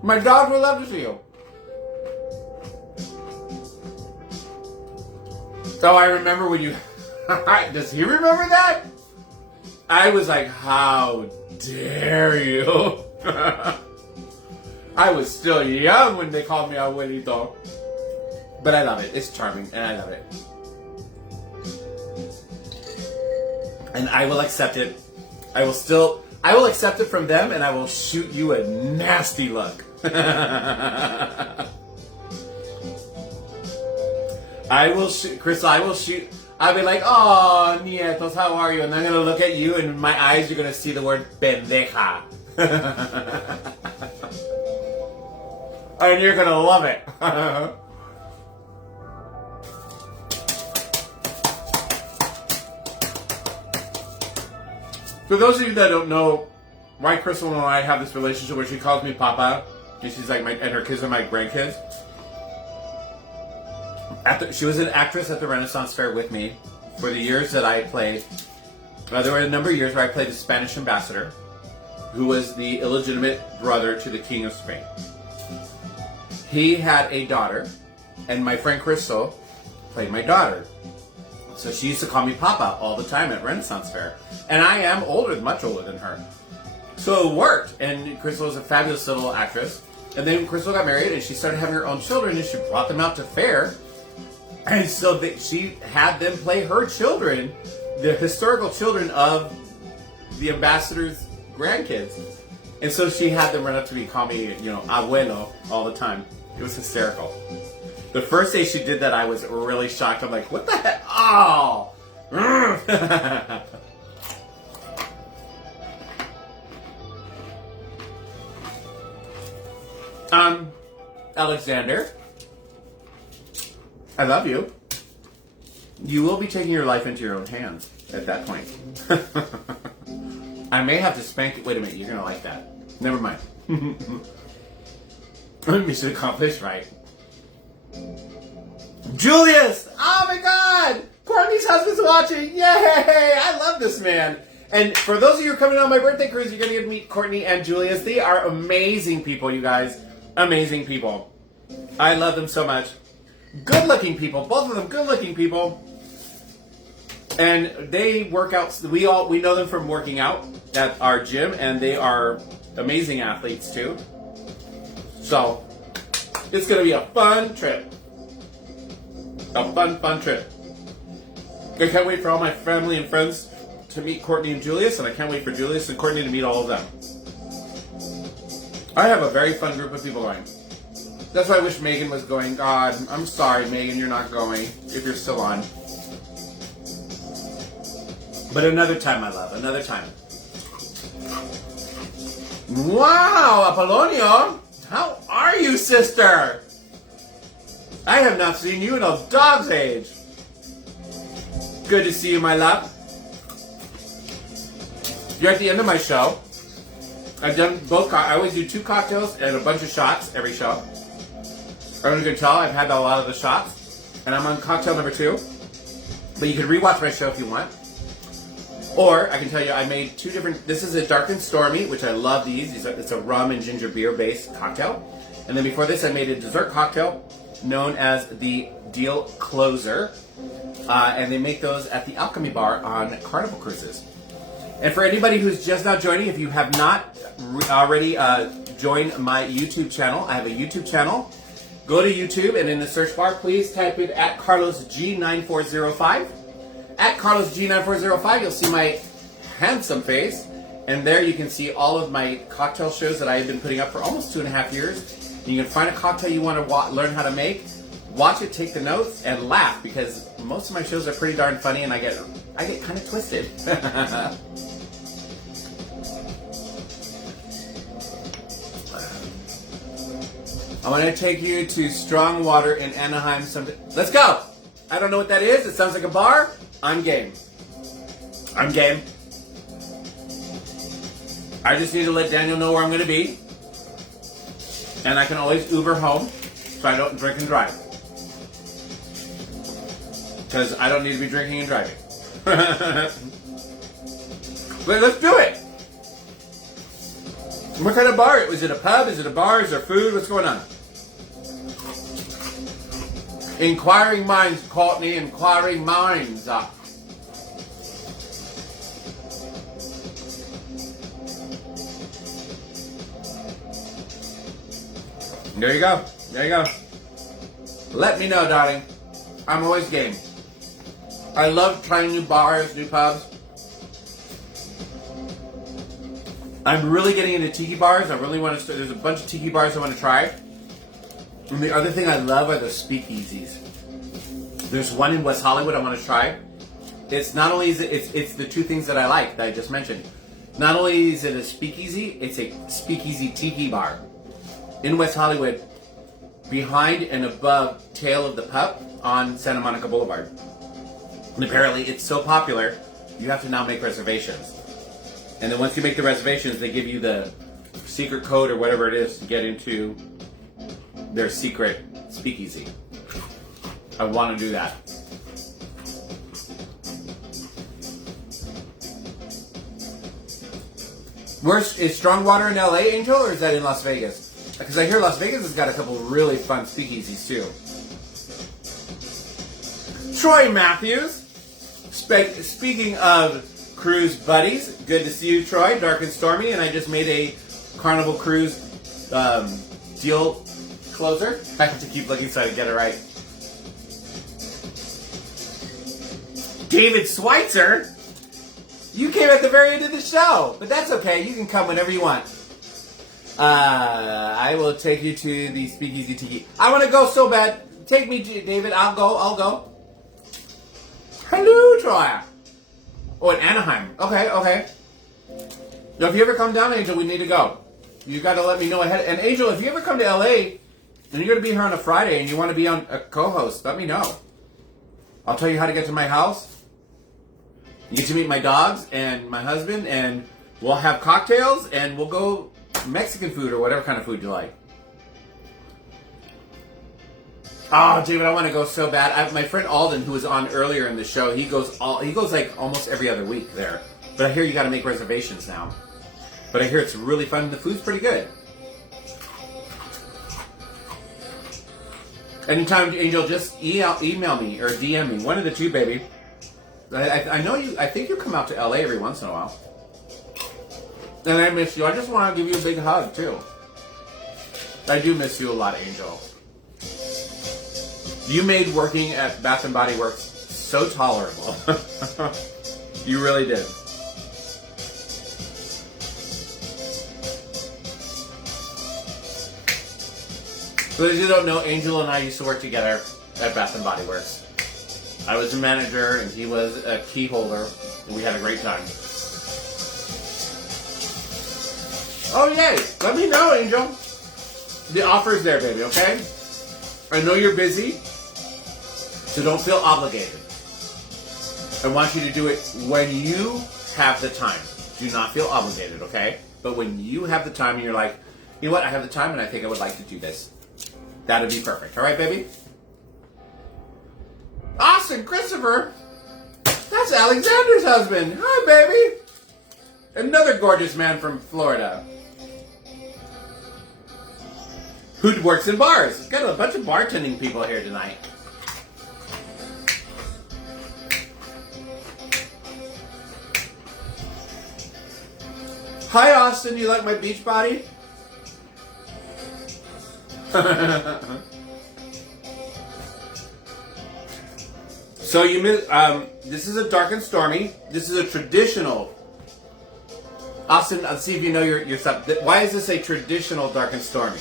My dog would love to see you. So I remember when you... Does he remember that? I was like, how dare you? I was still young when they called me abuelito. But I love it. It's charming, and I love it. And I will accept it. I will accept it from them, and I will shoot you a nasty look. I will shoot, Crystal, I will shoot. I'll be like, oh, nietos, how are you? And I'm going to look at you, and in my eyes, you're going to see the word pendeja. And you're going to love it. For those of you that don't know why Crystal and I have this relationship where she calls me Papa, and she's like and her kids are my grandkids. She was an actress at the Renaissance Fair with me for the years that I played. There were a number of years where I played the Spanish ambassador, who was the illegitimate brother to the King of Spain. He had a daughter, and my friend Crystal played my daughter. So she used to call me Papa all the time at Renaissance Fair. And I am older, much older than her. So it worked. And Crystal was a fabulous little actress. And then Crystal got married and she started having her own children and she brought them out to fair. And so she had them play her children, the historical children of the ambassador's grandkids. And so she had them run up to me, call me, abuelo all the time. It was hysterical. The first day she did that, I was really shocked. I'm like, what the heck? Oh! Alexander, I love you. You will be taking your life into your own hands at that point. I may have to spank it. Wait a minute, you're going to like that. Never mind. Mission accomplished, right? Julius! Oh my God! Courtney's husband's watching! Yay! I love this man. And for those of you who are coming on my birthday cruise, you're going to get to meet Courtney and Julius. They are amazing people, you guys. Amazing people. I love them so much. Good-looking people. Both of them good-looking people. And they work out. We know them from working out at our gym, and they are amazing athletes too. So it's going to be a fun trip. A fun trip. I can't wait for all my family and friends to meet Courtney and Julius, and I can't wait for Julius and Courtney to meet all of them. I have a very fun group of people going. That's why I wish Megan was going. God, I'm sorry, Megan, you're not going, if you're still on. But another time, my love, another time. Wow, Apollonio! How are you, sister? I have not seen you in a dog's age. Good to see you, my love. You're at the end of my show. I've done both. I always do 2 cocktails and a bunch of shots every show. Everyone can tell I've had a lot of the shots. And I'm on cocktail number 2. But you can rewatch my show if you want. Or I can tell you I made 2 different. This is a Dark and Stormy, which I love these. It's a rum and ginger beer based cocktail. And then before this I made a dessert cocktail known as the Deal Closer. And they make those at the Alchemy Bar on Carnival Cruises. And for anybody who's just now joining, if you have not already joined my YouTube channel, I have a YouTube channel. Go to YouTube and in the search bar, please type in at CarlosG9405. At CarlosG9405, you'll see my handsome face. And there you can see all of my cocktail shows that I have been putting up for almost 2.5 years. And you can find a cocktail you want to learn how to make. Watch it, take the notes, and laugh because most of my shows are pretty darn funny and I get kind of twisted. I want to take you to Strong Water in Anaheim someday. Let's go! I don't know what that is. It sounds like a bar. I'm game. I'm game. I just need to let Daniel know where I'm going to be. And I can always Uber home so I don't drink and drive. Because I don't need to be drinking and driving. But let's do it! What kind of bar? Is it a pub? Is it a bar? Is there food? What's going on? Inquiring minds, Courtney. Inquiring minds. There you go. There you go. Let me know, darling. I'm always game. I love trying new bars, new pubs. I'm really getting into tiki bars. I really want to. There's a bunch of tiki bars I want to try. And the other thing I love are the speakeasies. There's one in West Hollywood I want to try. It's not only is it's the two things that I like that I just mentioned. Not only is it a speakeasy, it's a speakeasy tiki bar in West Hollywood, behind and above Tail of the Pup on Santa Monica Boulevard. And apparently it's so popular, you have to now make reservations. And then once you make the reservations, they give you the secret code or whatever it is to get into their secret speakeasy. I want to do that. Is Strong Water in LA, Angel, or is that in Las Vegas? Because I hear Las Vegas has got a couple really fun speakeasies too. Troy Matthews. Speaking of cruise buddies, good to see you, Troy. Dark and Stormy, and I just made a Carnival Cruise deal closer. I have to keep looking so I can get it right. David Schweitzer. You came at the very end of the show, but that's okay. You can come whenever you want. I will take you to the Speakeasy Tiki. I want to go so bad. Take me, David. I'll go. Hello, Troy. Oh, in Anaheim. Okay. Now, if you ever come down, Angel, we need to go. You got to let me know ahead. And Angel, if you ever come to LA and you're going to be here on a Friday and you want to be on a co-host, let me know. I'll tell you how to get to my house. You get to meet my dogs and my husband, and we'll have cocktails, and we'll go Mexican food or whatever kind of food you like. Oh, David, I want to go so bad. My friend Alden, who was on earlier in the show, he goes like almost every other week there. But I hear you got to make reservations now. But I hear it's really fun, and the food's pretty good. Anytime, Angel, just email me or DM me. One of the two, baby. I know you. I think you come out to LA every once in a while. And I miss you. I just want to give you a big hug, too. I do miss you a lot, Angel. You made working at Bath & Body Works so tolerable. You really did. For those who don't know, Angel and I used to work together at Bath & Body Works. I was a manager and he was a key holder, and we had a great time. Oh, yay! Let me know, Angel. The offer's there, baby, okay? I know you're busy, so don't feel obligated. I want you to do it when you have the time. Do not feel obligated, okay? But when you have the time and you're like, you know what, I have the time and I think I would like to do this. That'd be perfect. All right, baby? Austin Christopher? That's Alexander's husband. Hi, baby. Another gorgeous man from Florida. Who works in bars. Got a bunch of bartending people here tonight. Hi, Austin. You like my beach body? So this is a Dark and Stormy. This is a traditional. Austin, let's see if you know your stuff. Why is this a traditional Dark and Stormy?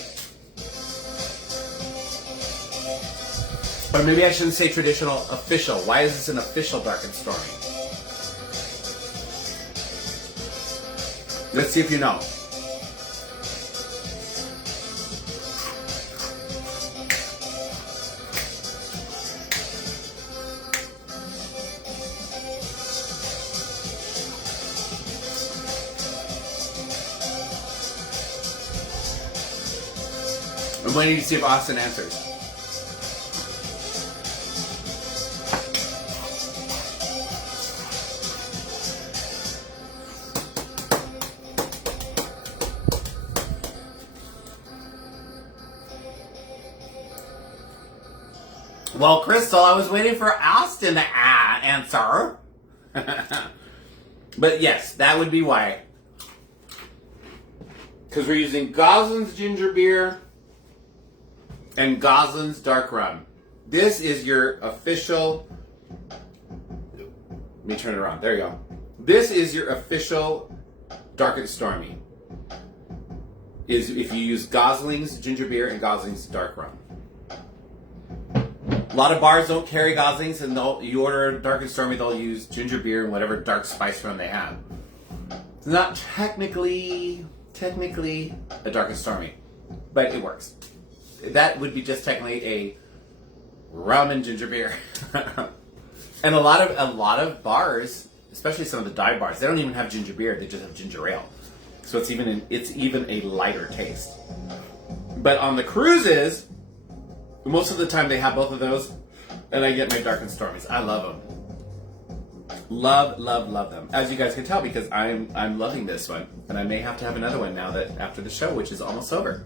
Or maybe I shouldn't say traditional, official. Why is this an official Dark and Stormy? Let's see if you know. I'm waiting to see if Austin answers. Well, Crystal, I was waiting for Austin to answer. But yes, that would be why. Because we're using Goslin's ginger beer and Goslin's dark rum. This is your official... Let me turn it around. There you go. This is your official Dark and Stormy. Is if you use Gosling's ginger beer and Gosling's dark rum. A lot of bars don't carry Gosling's, and you order Dark and Stormy, they'll use ginger beer and whatever dark spice rum they have. It's not technically a Dark and Stormy, but it works. That would be just technically a rum and ginger beer. And a lot of bars, especially some of the dive bars, they don't even have ginger beer; they just have ginger ale. So it's even a lighter taste. But on the cruises, most of the time they have both of those, and I get my Dark and Stormies. I love them. Love them. As you guys can tell, because I'm loving this one, and I may have to have another one now that after the show, which is almost over.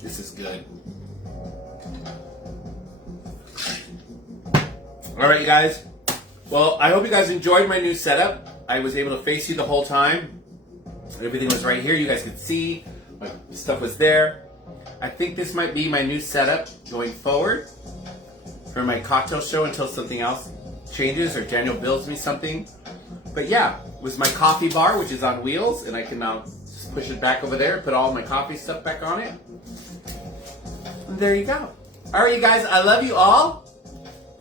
This is good. All right, you guys. Well, I hope you guys enjoyed my new setup. I was able to face you the whole time. Everything was right here. You guys could see. My stuff was there. I think this might be my new setup going forward for my cocktail show until something else changes or Daniel builds me something. But yeah, it was my coffee bar, which is on wheels, and I can now just push it back over there, put all my coffee stuff back on it. And there you go. All right, you guys, I love you all.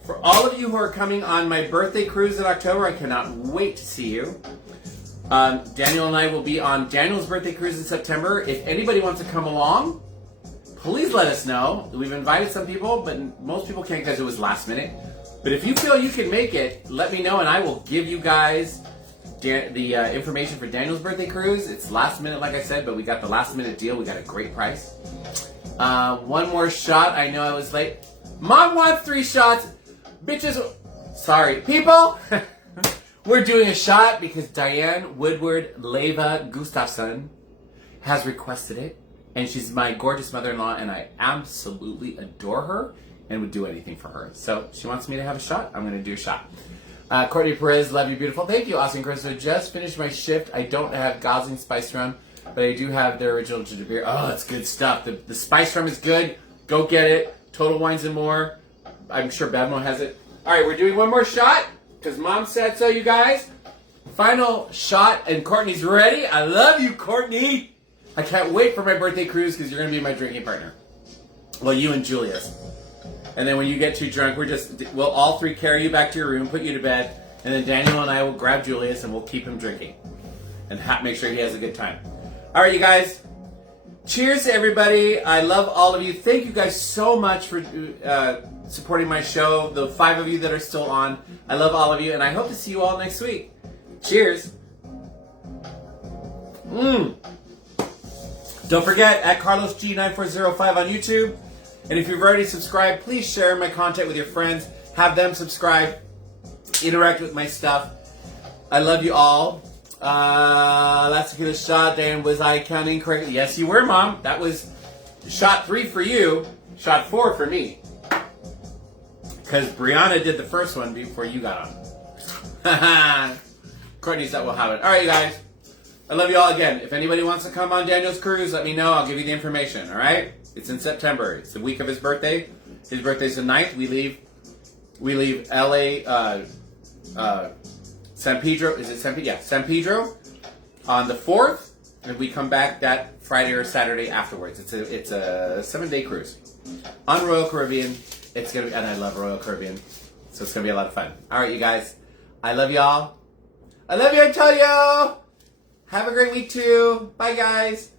For all of you who are coming on my birthday cruise in October, I cannot wait to see you. Daniel and I will be on Daniel's birthday cruise in September. If anybody wants to come along, please let us know. We've invited some people, but most people can't because it was last minute. But if you feel you can make it, let me know and I will give you guys the information for Daniel's birthday cruise. It's last minute, like I said, but we got the last minute deal. We got a great price. One more shot. I know I was late. Mom wants 3 shots. Bitches, sorry, people. We're doing a shot because Diane Woodward Leva Gustafson has requested it. And she's my gorgeous mother-in-law, and I absolutely adore her and would do anything for her. So she wants me to have a shot. I'm going to do a shot. Courtney Perez, love you, beautiful. Thank you, Austin Chris. So just finished my shift. I don't have Gosling Spice Rum, but I do have their original ginger beer. Oh, it's good stuff. The Spice Rum is good. Go get it. Total Wines and More. I'm sure Badmo has it. All right, we're doing one more shot because Mom said so, you guys. Final shot, and Courtney's ready. I love you, Courtney. I can't wait for my birthday cruise because you're going to be my drinking partner. Well, you and Julius. And then when you get too drunk, we'll all 3 carry you back to your room, put you to bed, and then Daniel and I will grab Julius and we'll keep him drinking and make sure he has a good time. All right, you guys. Cheers to everybody. I love all of you. Thank you guys so much for supporting my show. The 5 of you that are still on. I love all of you, and I hope to see you all next week. Cheers. Don't forget, at CarlosG9405 on YouTube. And if you've already subscribed, please share my content with your friends. Have them subscribe. Interact with my stuff. I love you all. Last tequila shot, Dan, was I counting correctly? Yes, you were, Mom. That was shot 3 for you, shot 4 for me. Because Brianna did the first one before you got on. Courtney's that will have it. All right, you guys. I love you all again. If anybody wants to come on Daniel's cruise, let me know. I'll give you the information, all right? It's in September. It's the week of his birthday. His birthday's the 9th. We leave LA, San Pedro. Is it San Pedro? Yeah, San Pedro on the 4th, and we come back that Friday or Saturday afterwards. It's a 7-day cruise on Royal Caribbean. It's gonna be, and I love Royal Caribbean, so it's gonna be a lot of fun. All right, you guys. I love y'all. I love you, Antonio. Have a great week too. Bye, guys.